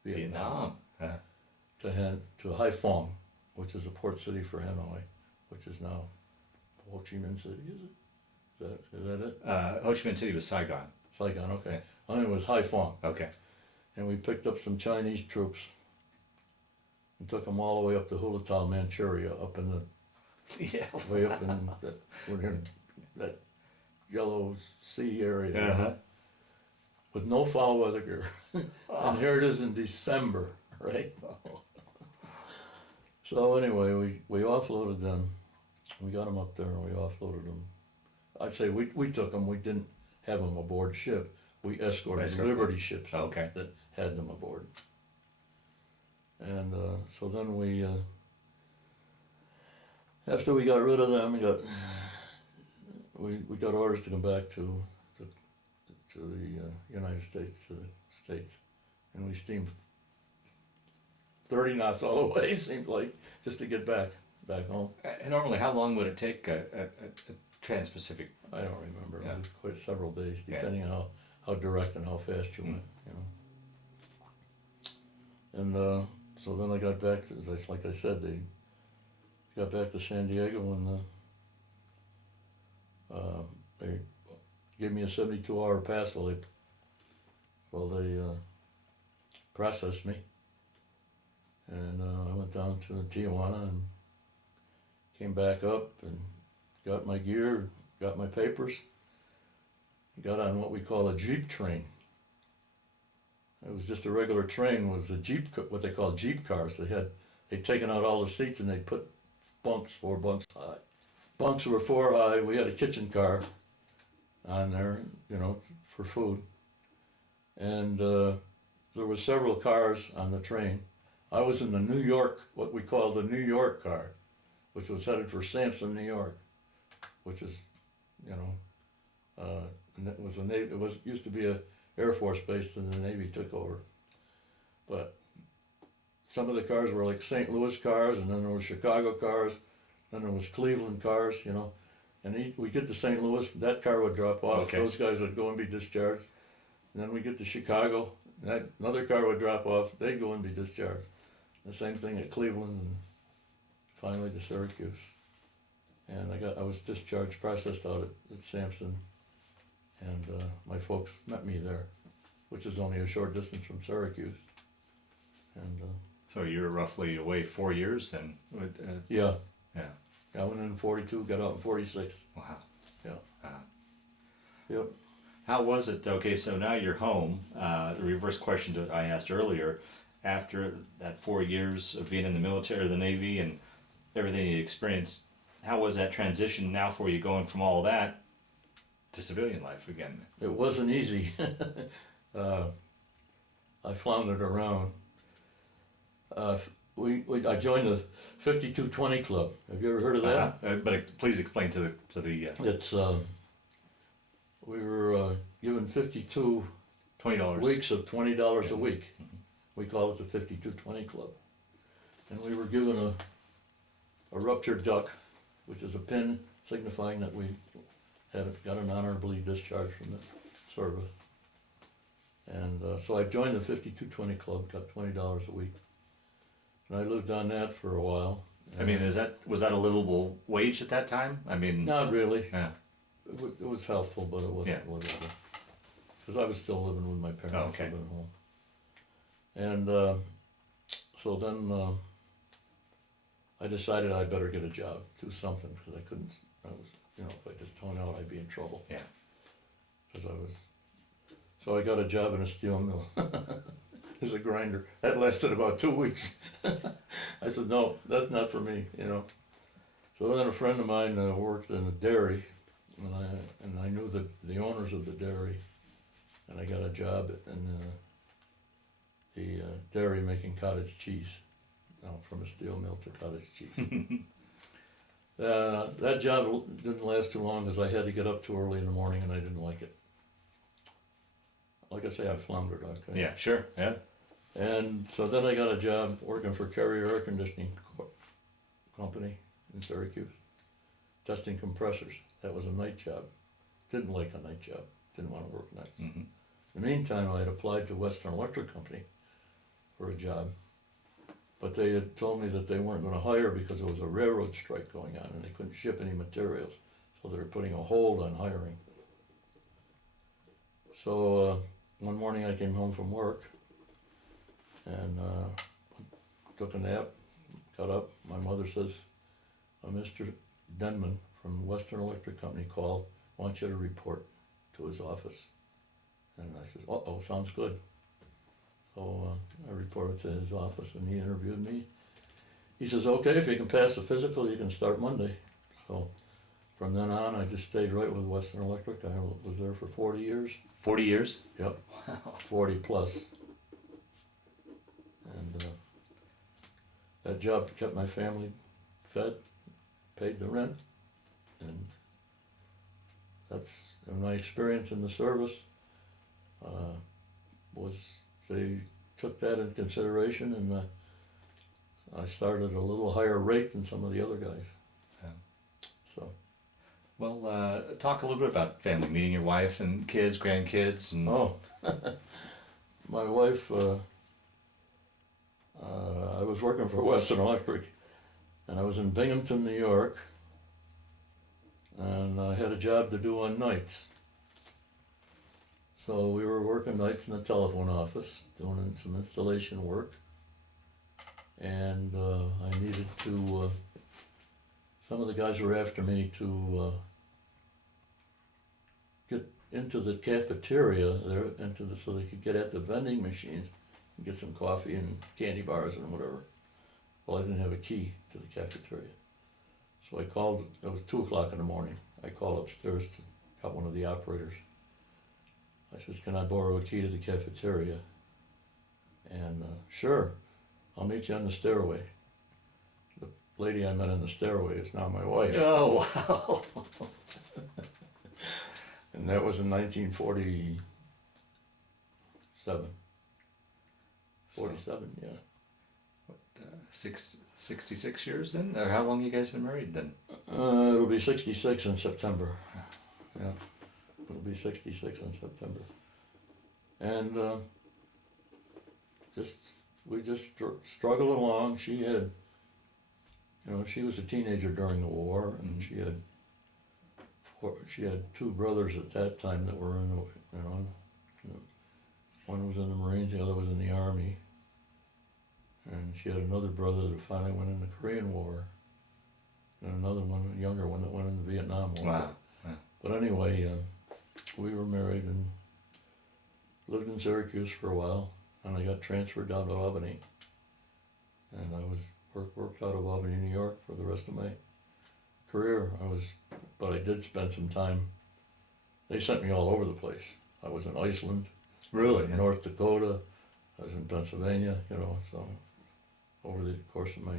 Vietnam. To Haiphong, which is a port city for Hanoi, which is now Ho Chi Minh City, is it? Is that it? Ho Chi Minh City was Saigon. Saigon, okay. I think it was Haiphong. Okay. And we picked up some Chinese troops and took them all the way up to Hulatan, Manchuria, up in the way up in that yellow sea area, with no foul weather gear. And here it is in December, right? So anyway, we offloaded them. We got them up there and we offloaded them. I'd say we took them. We didn't have them aboard ship. We escorted Liberty ships that had them aboard. And so then we, after we got rid of them, we got orders to come back to the United States, and we steamed 30 knots all the way. It seemed like, just to get back home. And normally, how long would it take a Trans-Pacific? I don't remember. It was quite several days, depending on how direct and how fast you went. And so then I got back to, like I said, they got back to San Diego, and they gave me a 72-hour pass while they processed me. And I went down to Tijuana and came back up and got my gear, got my papers, got on what we call a Jeep train. It was just a regular train with a Jeep, what they call Jeep cars. They'd taken out all the seats and they'd put bunks, 4 bunks high. Bunks were 4 high. We had a kitchen car on there, you know, for food. And there were several cars on the train. I was in the New York, what we call the New York car, which was headed for Sampson, New York, which is, you know, and it was a Navy. It was used to be a Air Force base, and the Navy took over. But some of the cars were like St. Louis cars, and then there was Chicago cars, then there was Cleveland cars, you know. And we get to St. Louis, that car would drop off. Okay. Those guys would go and be discharged. And then we get to Chicago, another car would drop off. They'd go and be discharged. The same thing at Cleveland, and finally to Syracuse. And I was discharged, processed out at Sampson, and my folks met me there, which is only a short distance from Syracuse. And So you're roughly away 4 years then? yeah. Yeah. I went in 42, got out in 46. Wow. Yeah. Wow. Yep. How was it? Okay, so now you're home. The reverse question that I asked earlier, after that 4 years of being in the military or the Navy and everything you experienced, how was that transition now for you going from all that to civilian life again? It wasn't easy. I floundered around. I joined the 5220 Club. Have you ever heard of that? But please explain to the It's we were given 52 $20 weeks of $20 a week. We call it the 5220 Club. And we were given a ruptured duck, which is a pin signifying that we got an honorably discharge from the service. And so I joined the 5220 Club, got $20 a week. And I lived on that for a while. I mean, was that a livable wage at that time? I mean, Not really. Yeah. It was helpful, but it wasn't livable. Because I was still living with my parents, Oh, okay. living at home. And so then I decided I'd better get a job, do something, because I was, you know, if I just hung out, I'd be in trouble. Yeah. So I got a job in a steel mill as a grinder. That lasted about 2 weeks. I said, no, that's not for me, you know. So then a friend of mine worked in a dairy, and I knew the owners of the dairy, and I got a job in the dairy making cottage cheese, from a steel mill to cottage cheese. That job didn't last too long because I had to get up too early in the morning, and I didn't like it. Like I say, I floundered. Okay. Yeah, sure, yeah. And so then I got a job working for Carrier Air Conditioning Company in Syracuse, testing compressors. That was a night job. Didn't like a night job. Didn't want to work nights. Mm-hmm. In the meantime, I had applied to Western Electric Company for a job, but they had told me that they weren't going to hire because there was a railroad strike going on and they couldn't ship any materials, so they were putting a hold on hiring. So one morning I came home from work and took a nap, got up. My mother says, Mr. Denman from Western Electric Company called, wants you to report to his office. And I says, uh-oh, sounds good. So I reported to his office and he interviewed me. He says, okay, if you can pass the physical, you can start Monday. So from then on, I just stayed right with Western Electric. I was there for 40 years. 40 years? Yep, 40 plus. And that job kept my family fed, paid the rent, and that's my experience in the service. Was they took that into consideration, and I started at a little higher rate than some of the other guys. Yeah. So. Well, talk a little bit about family, meeting your wife and kids, grandkids, and My wife. I was working for Western Electric, and I was in Binghamton, New York, and I had a job to do on nights. So we were working nights in the telephone office, doing some installation work, and I needed to, some of the guys were after me to get into the cafeteria there, so they could get at the vending machines and get some coffee and candy bars and whatever. Well, I didn't have a key to the cafeteria. So I called, it was 2 o'clock in the morning. I called upstairs to got one of the operators. I says, can I borrow a key to the cafeteria? And sure, I'll meet you on the stairway. The lady I met on the stairway is now my wife. Oh, wow. And that was in 1947. 47, yeah. What, 66 years then? Or how long you guys been married then? It'll be 66 in September. Yeah, it'll be 66 in September. And we just struggled along. She had, she was a teenager during the war, and she had 2 brothers at that time that were in the, one was in the Marines, the other was in the Army. And she had another brother that finally went in the Korean War, and another one, a younger one, that went in the Vietnam War. Wow. But anyway, we were married and lived in Syracuse for a while, and I got transferred down to Albany. And I was worked out of Albany, New York for the rest of my career. But I did spend some time, they sent me all over the place. I was in Iceland, Really? I was in North Dakota, I was in Pennsylvania, so over the course of my...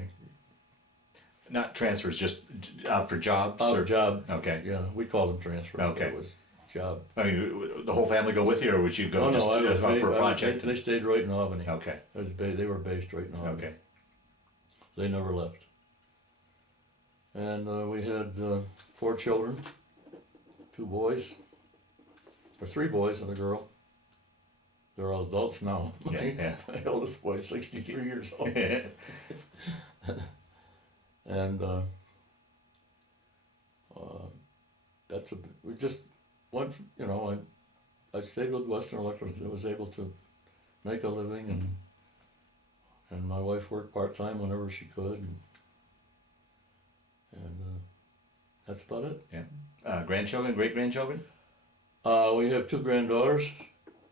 Not transfers, just out for jobs? Or job. Okay. Yeah, we called them transfers. Okay. It was job. I mean, the whole family go with you, or would you go No, I was for a project? They stayed right in Albany. Okay. They were based right in Albany. Okay. They never left. And we had 4 children, 2 boys, or 3 boys and a girl. They're all adults now. Yeah. My eldest boy is 63 years old. And we just went, I stayed with Western Electric. I was able to make a living, and my wife worked part-time whenever she could, and that's about it. Yeah. Grandchildren, great-grandchildren? We have 2 granddaughters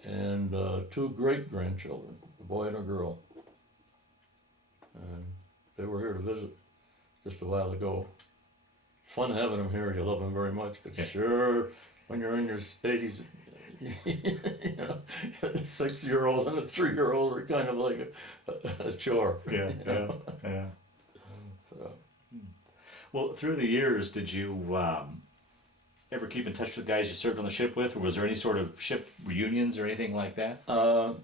and 2 great-grandchildren, a boy and a girl. And they were here to visit just a while ago. Fun having them here. You love them very much, but Yeah. sure, when you're in your 80s, a 6-year-old and a 3-year-old are kind of like a chore. Yeah. So, Well, through the years, did you ever keep in touch with guys you served on the ship with, or was there any sort of ship reunions or anything like that? I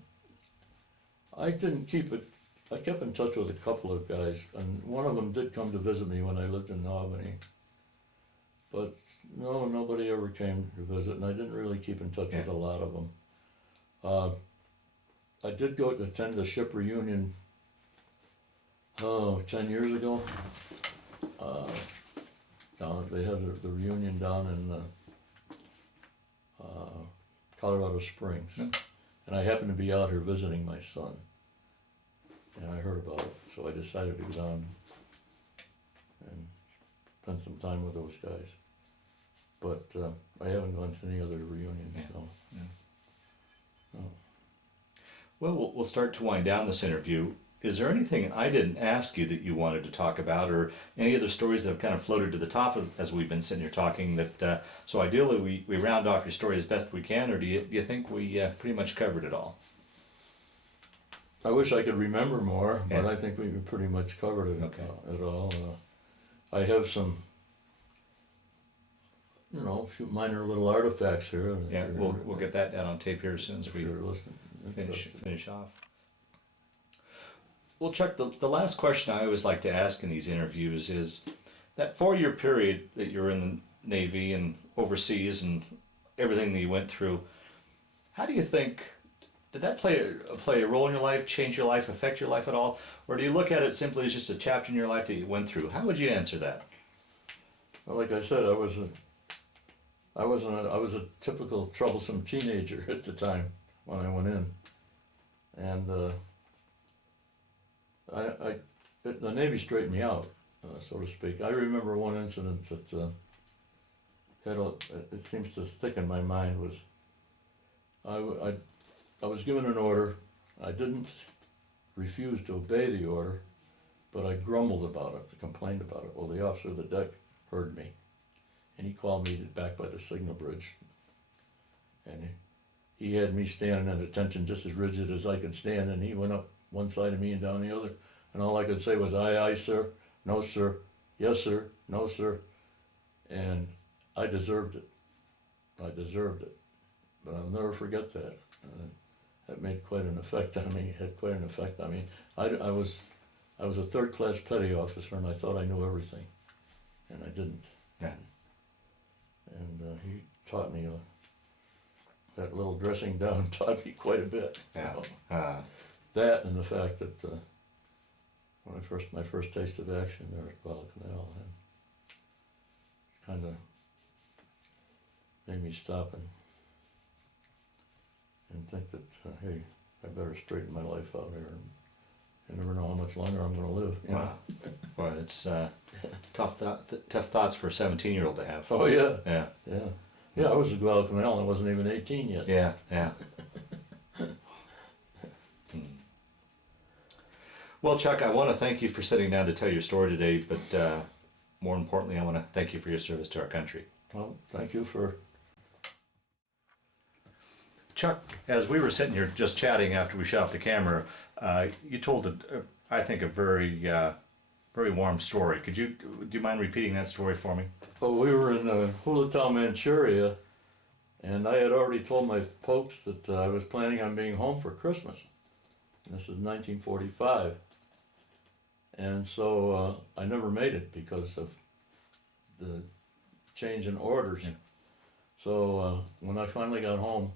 didn't keep it. I kept in touch with a couple of guys, and one of them did come to visit me when I lived in Albany. But no, nobody ever came to visit, and I didn't really keep in touch with a lot of them. I did go to attend the ship reunion 10 years ago. They had the reunion down in Colorado Springs. Yeah. And I happened to be out here visiting my son. And I heard about it, so I decided to go down and spend some time with those guys. But I haven't gone to any other reunions, so. No. Well, we'll start to wind down this interview. Is there anything I didn't ask you that you wanted to talk about, or any other stories that have kind of floated to the top of, as we've been sitting here talking? That so ideally we round off your story as best we can, or do you think we pretty much covered it all? I wish I could remember more, but Yeah. I think we pretty much covered it Okay. at all. I have some, a few minor little artifacts here. Yeah, we'll get that down on tape here as soon as we You're listening. finish off. Well, Chuck, the last question I always like to ask in these interviews is that 4-year period that you're in the Navy and overseas and everything that you went through. How do you think, did that play a role in your life, change your life, affect your life at all? Or do you look at it simply as just a chapter in your life that you went through? How would you answer that? Well, like I said, I was a typical troublesome teenager at the time when I went in, and the Navy straightened me out, so to speak. I remember one incident that it seems to stick in my mind was I was given an order. I didn't refuse to obey the order, but I grumbled about it, complained about it. Well, the officer of the deck heard me, and he called me back by the signal bridge, and he had me standing at attention just as rigid as I could stand, and he went up one side of me and down the other, and all I could say was, aye, aye, sir, no, sir, yes, sir, no, sir, and I deserved it. I deserved it, but I'll never forget that. That made quite an effect on me. Had quite an effect on me. I was a third-class petty officer, and I thought I knew everything, and I didn't. Yeah. And he taught me that little dressing down taught me quite a bit. Yeah. You know? That and the fact that when my first taste of action there at Guadalcanal, kind of made me stop and think that hey, I better straighten my life out here. I never know how much longer I'm going to live. You Wow. Well, it's tough thoughts for a 17-year-old to have. Oh yeah. Yeah. Yeah. Yeah, I was at Guadalcanal and I wasn't even 18 yet. Yeah. Yeah. Well, Chuck, I want to thank you for sitting down to tell your story today, but more importantly, I want to thank you for your service to our country. Well, thank you for... Chuck, as we were sitting here just chatting after we shut off the camera, you told, I think, a very warm story. Do you mind repeating that story for me? Oh, we were in Hulitao, Manchuria, and I had already told my folks that I was planning on being home for Christmas. And this is 1945. And so I never made it because of the change in orders. Yeah. So when I finally got home,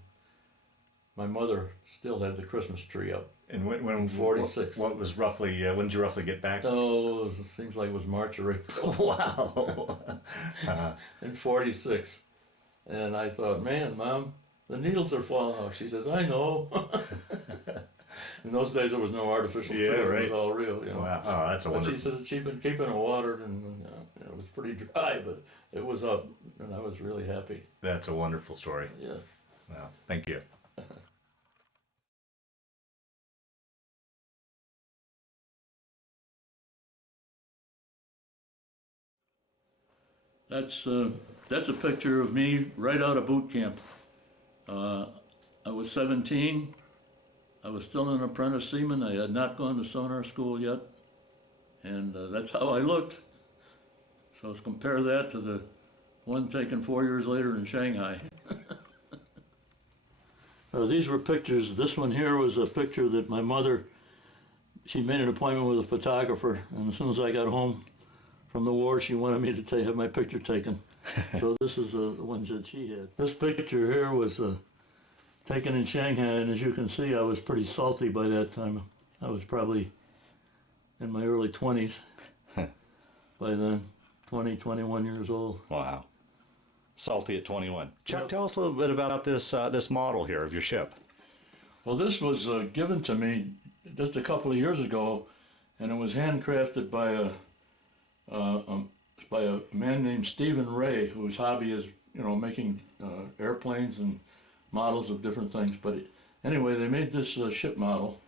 my mother still had the Christmas tree up. And when 46. What was roughly, when did you roughly get back? Oh, it seems like it was March or April. Wow. In 46. And I thought, man, Mom, the needles are falling off. She says, I know. In those days, there was no artificial tree. Right. It was all real. You know. Wow. Oh, that's a But wonderful. she says she'd been keeping it watered, and it was pretty dry, but it was up, and I was really happy. That's a wonderful story. Yeah. Wow. Thank you. That's a picture of me right out of boot camp. I was 17. I was still an apprentice seaman. I had not gone to sonar school yet, and that's how I looked. So let's compare that to the one taken 4 years later in Shanghai. These were pictures. This one here was a picture that my mother, she made an appointment with a photographer, and as soon as I got home from the war, she wanted me to have my picture taken. So this is the ones that she had. This picture here was taken in Shanghai, and as you can see, I was pretty salty by that time. I was probably in my early 20s by then, 20, 21 years old. Wow. Salty at 21. Chuck, Yep. tell us a little bit about this model here of your ship. Well, this was given to me just a couple of years ago, and it was handcrafted by a man named Stephen Ray, whose hobby is, making airplanes and models of different things. But anyway, they made this ship model,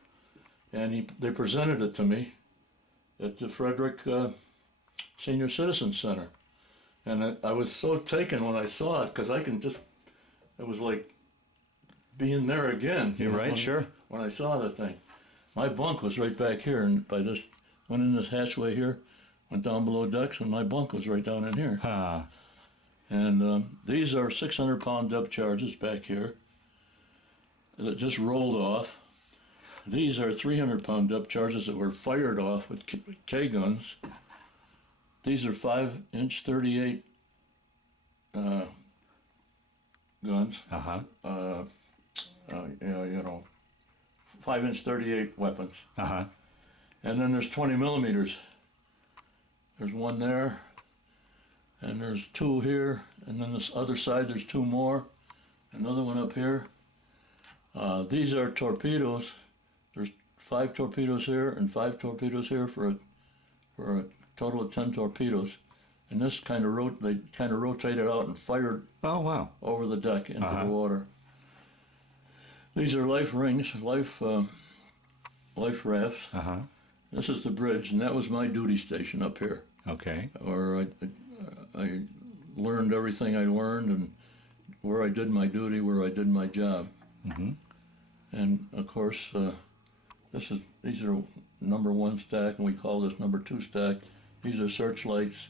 and they presented it to me at the Frederick Senior Citizen Center. And I was so taken when I saw it, because it was like being there again. You're right, sure. When I saw the thing. My bunk was right back here, and went in this hatchway here, went down below decks, and my bunk was right down in here. Huh. And these are 600-pound depth charges back here that just rolled off. These are 300-pound depth charges that were fired off with K guns. These are 5-inch 38 guns. Uh-huh. 5-inch 38 weapons. Uh-huh. And then there's 20 millimeters. There's one there, and there's two here, and then this other side there's two more, another one up here. These are torpedoes. There's 5 torpedoes here and 5 torpedoes here for a total of 10 torpedoes. and this they kind of rotated out and fired Oh, wow. over the deck into Uh-huh. the water. These are life rings, life rafts. Uh-huh. This is the bridge, and that was my duty station up here, Okay. where I learned everything I learned, and where I did my duty, where I did my job. Mm-hmm. And of course, these are number 1 stack, and we call this number 2 stack. These are searchlights.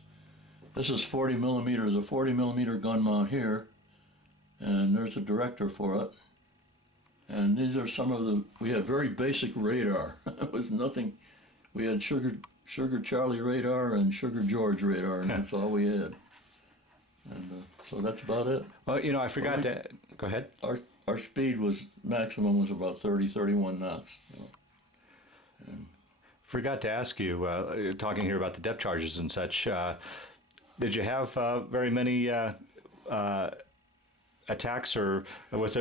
This is 40 millimeters, a 40 millimeter gun mount here, and there's a director for it. And these are some of we had very basic radar. It was nothing. We had Sugar Charlie radar and Sugar George radar, and that's all we had. And so that's about it. Well, I forgot to... Go ahead. Our speed maximum was about 30, 31 knots. And Forgot to ask you, talking here about the depth charges and such, did you have very many attacks or with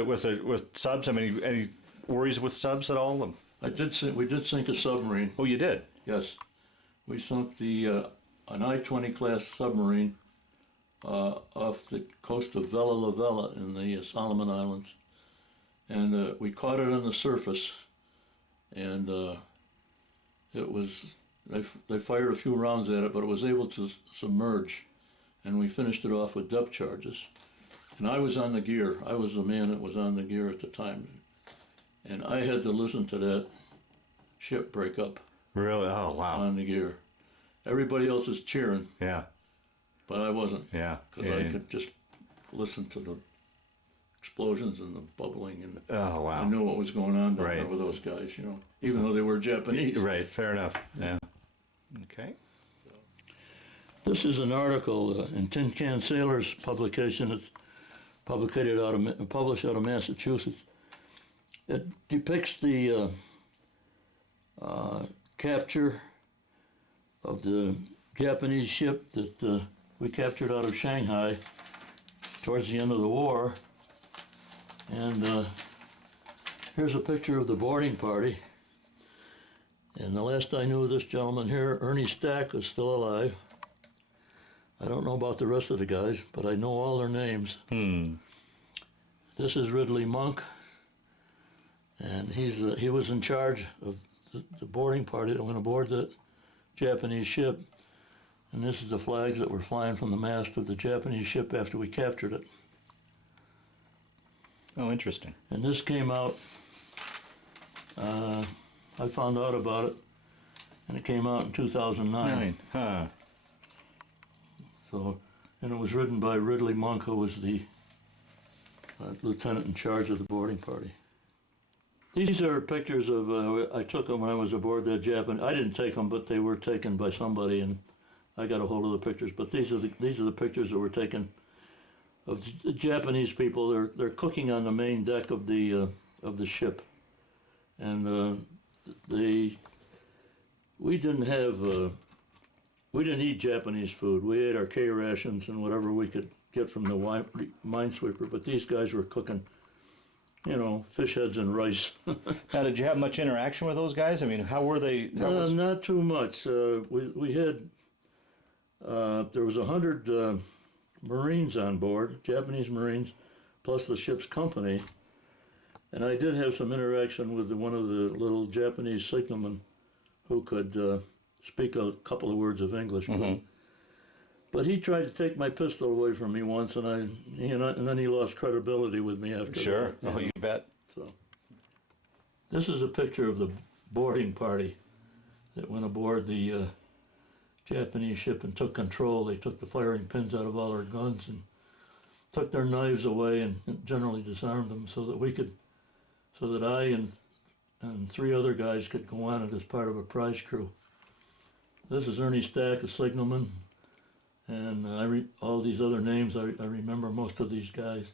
subs? I mean, any worries with subs at all? we did sink a submarine. Oh, you did? Yes, we sunk an I-20 class submarine off the coast of Vella La Vella in the Solomon Islands, and we caught it on the surface, and it was they fired a few rounds at it, but it was able to submerge, and we finished it off with depth charges. And I was on the gear. I was the man that was on the gear at the time, and I had to listen to that ship break up. Really? Oh, wow. On the gear. Everybody else is cheering, Yeah. but I wasn't. Yeah. Because I could just listen to the explosions and the bubbling, and Oh, wow. I knew what was going on down there Right. with those guys, even though they were Japanese. Right. Fair enough. Yeah. Okay. This is an article in Tin Can Sailors publication. It's published out of Massachusetts. It depicts the capture of the Japanese ship that we captured out of Shanghai towards the end of the war. And here's a picture of the boarding party. And the last I knew of this gentleman here, Ernie Stack, was still alive. I don't know about the rest of the guys, but I know all their names. This is Ridley Monk, and he was in charge of the boarding party that went aboard the Japanese ship. And this is the flags that were flying from the mast of the Japanese ship after we captured it. Oh, interesting. And this came out, I found out about it, and it came out in 2009. Huh. So, and it was written by Ridley Monk, who was the lieutenant in charge of the boarding party. These are pictures of, I took them when I was aboard the Japan. I didn't take them, but they were taken by somebody, and I got a hold of the pictures. But these are the pictures that were taken of the Japanese people. They're cooking on the main deck of the ship, and we didn't eat Japanese food. We ate our K rations and whatever we could get from the minesweeper. But these guys were cooking, fish heads and rice. Now, did you have much interaction with those guys? I mean, how were they? Not too much. We had there was 100 Marines on board, Japanese Marines, plus the ship's company, and I did have some interaction with one of the little Japanese signalmen who could speak a couple of words of English. But he tried to take my pistol away from me once, and then he lost credibility with me after Sure. that. Oh, you bet. So, this is a picture of the boarding party that went aboard the Japanese ship and took control. They took the firing pins out of all their guns and took their knives away and generally disarmed them so that I and 3 other guys could go on it as part of a prize crew. This is Ernie Stack, a signalman, and all these other names, I remember most of these guys.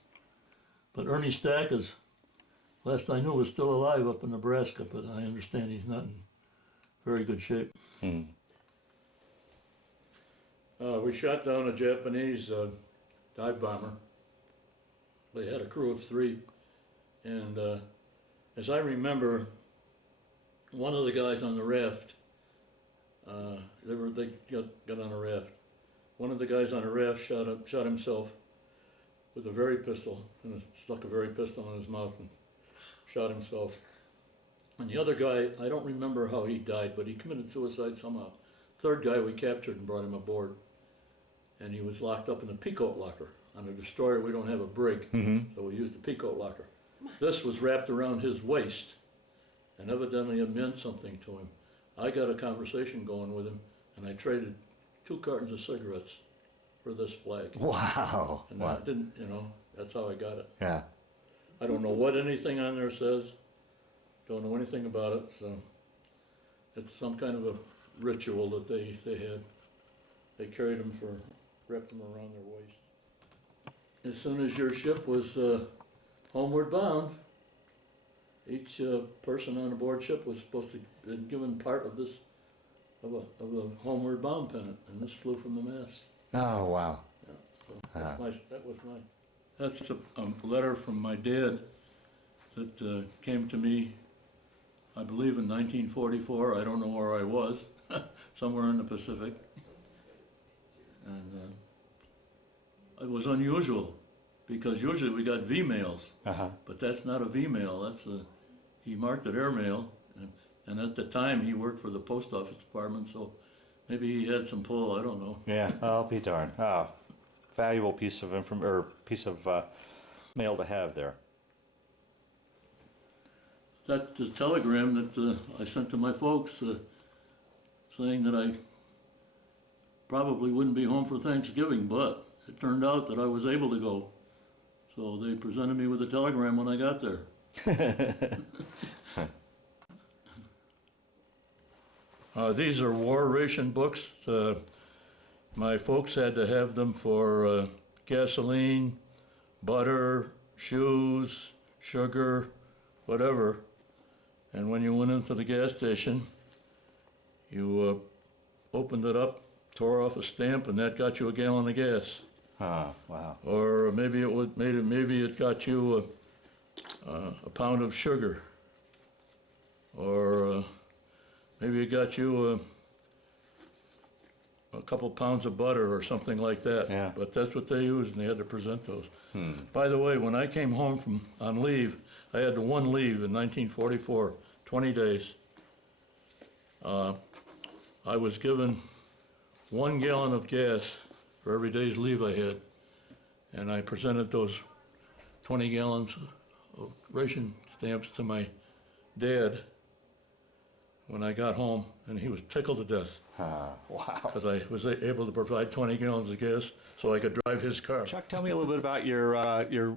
But Ernie Stack is, last I knew, was still alive up in Nebraska, but I understand he's not in very good shape. We shot down a Japanese dive bomber. They had a crew of 3, and as I remember, one of the guys on the raft, they got on a raft. one of the guys on a raft shot himself with a very pistol, and stuck a very pistol in his mouth and shot himself. And the other guy, I don't remember how he died, but he committed suicide somehow. Third guy we captured and brought him aboard, and he was locked up in a peacoat locker. On a destroyer, we don't have a brig, so we used a peacoat locker. This was wrapped around his waist, and evidently it meant something to him. I got a conversation going with him, and I traded 2 cartons of cigarettes for this flag. Wow. And Wow. I didn't, that's how I got it. Yeah. I don't know what anything on there says, don't know anything about it, so it's some kind of a ritual that they had. They carried them wrapped them around their waist. As soon as your ship was homeward bound, each person on the board ship was supposed to be given part of this, of a homeward bound pennant, and this flew from the mast. Oh, wow. Yeah, so that's a letter from my dad that came to me, I believe in 1944. I don't know where I was, somewhere in the Pacific. And it was unusual, because usually we got V-mails, but that's not a V-mail, he marked it airmail, and at the time he worked for the post office department, so maybe he had some pull, I don't know. Yeah, I'll be darned. Oh, valuable piece of mail to have there. That's the telegram that I sent to my folks, saying that I probably wouldn't be home for Thanksgiving, but it turned out that I was able to go. So they presented me with a telegram when I got there. These are war ration books. My folks had to have them for gasoline, butter, shoes, sugar, whatever. And when you went into the gas station, you opened it up, tore off a stamp, and that got you a gallon of gas. Oh, wow. Or maybe it got you a pound of sugar, or maybe it got you a couple pounds of butter or something like that. Yeah. But that's what they used, and they had to present those. By the way, when I came home on leave, I had the one leave in 1944, 20 days. I was given 1 gallon of gas for every day's leave I had, and I presented those 20 gallons of ration stamps to my dad when I got home, and he was tickled to death. Wow. Because I was able to provide 20 gallons of gas so I could drive his car. Chuck, tell me a little bit about your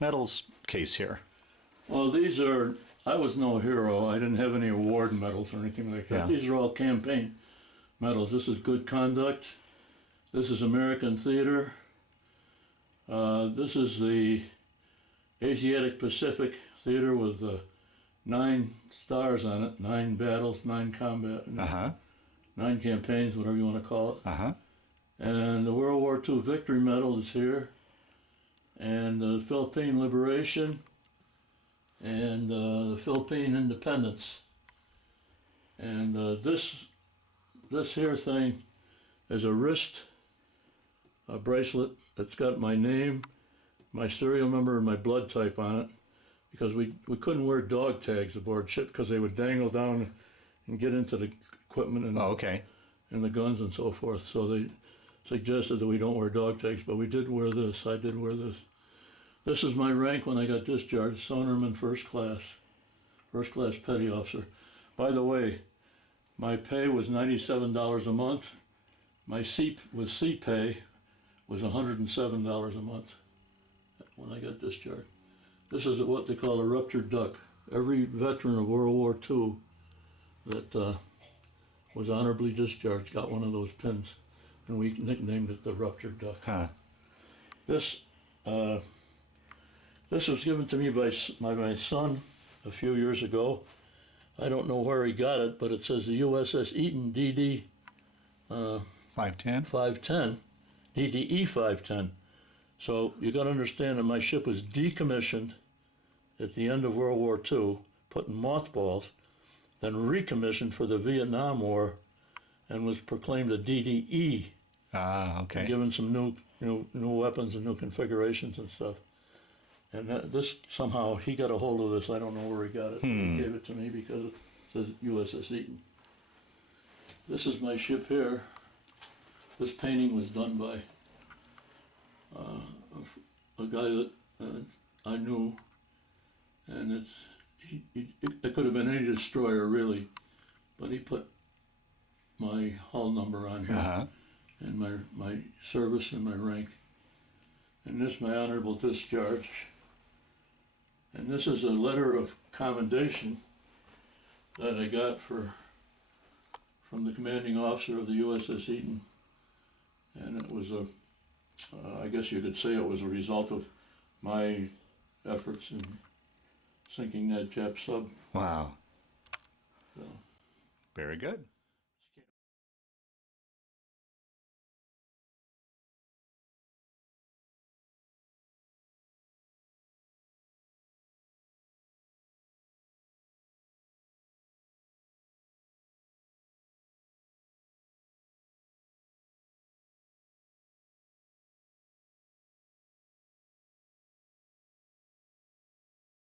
medals case here. Well, I was no hero. I didn't have any award medals or anything like that. Yeah. These are all campaign medals. This is good conduct. This is American theater. This is the Asiatic Pacific Theater with 9 stars on it, 9 battles, 9 combat, 9 campaigns, whatever you want to call it. And the World War II Victory Medal is here, and the Philippine Liberation, and the Philippine Independence. And this here thing is a wrist bracelet that's got my name, my serial number, and my blood type on it, because we couldn't wear dog tags aboard ship because they would dangle down and get into the equipment and, and the guns and so forth. So they suggested that we don't wear dog tags, but we did wear this. I did wear this. This is my rank when I got discharged, sonarman first class petty officer. By the way, my pay was $97 a month. My sea pay was $107 a month when I got discharged. This is what they call a ruptured duck. Every veteran of World War II that was honorably discharged got one of those pins, and we nicknamed it the ruptured duck. This was given to me by my son a few years ago. I don't know where he got it, but it says the USS Eaton DD 510, DDE 510. So you got to understand that my ship was decommissioned at the end of World War II, put in mothballs, then recommissioned for the Vietnam War, and was proclaimed a DDE Ah, okay. given some new weapons and new configurations and stuff. And this somehow he got a hold of this. I don't know where he got it. He gave it to me because it says USS Eaton. This is my ship here. This painting was done by a guy that I knew, and it could have been any destroyer really, but he put my hull number on here. Uh-huh. And my service and my rank. And this my honorable discharge. And this is a letter of commendation that I got from the commanding officer of the USS Eaton. And it was I guess you could say it was a result of my efforts in sinking that Jap sub. Wow. So. Very good.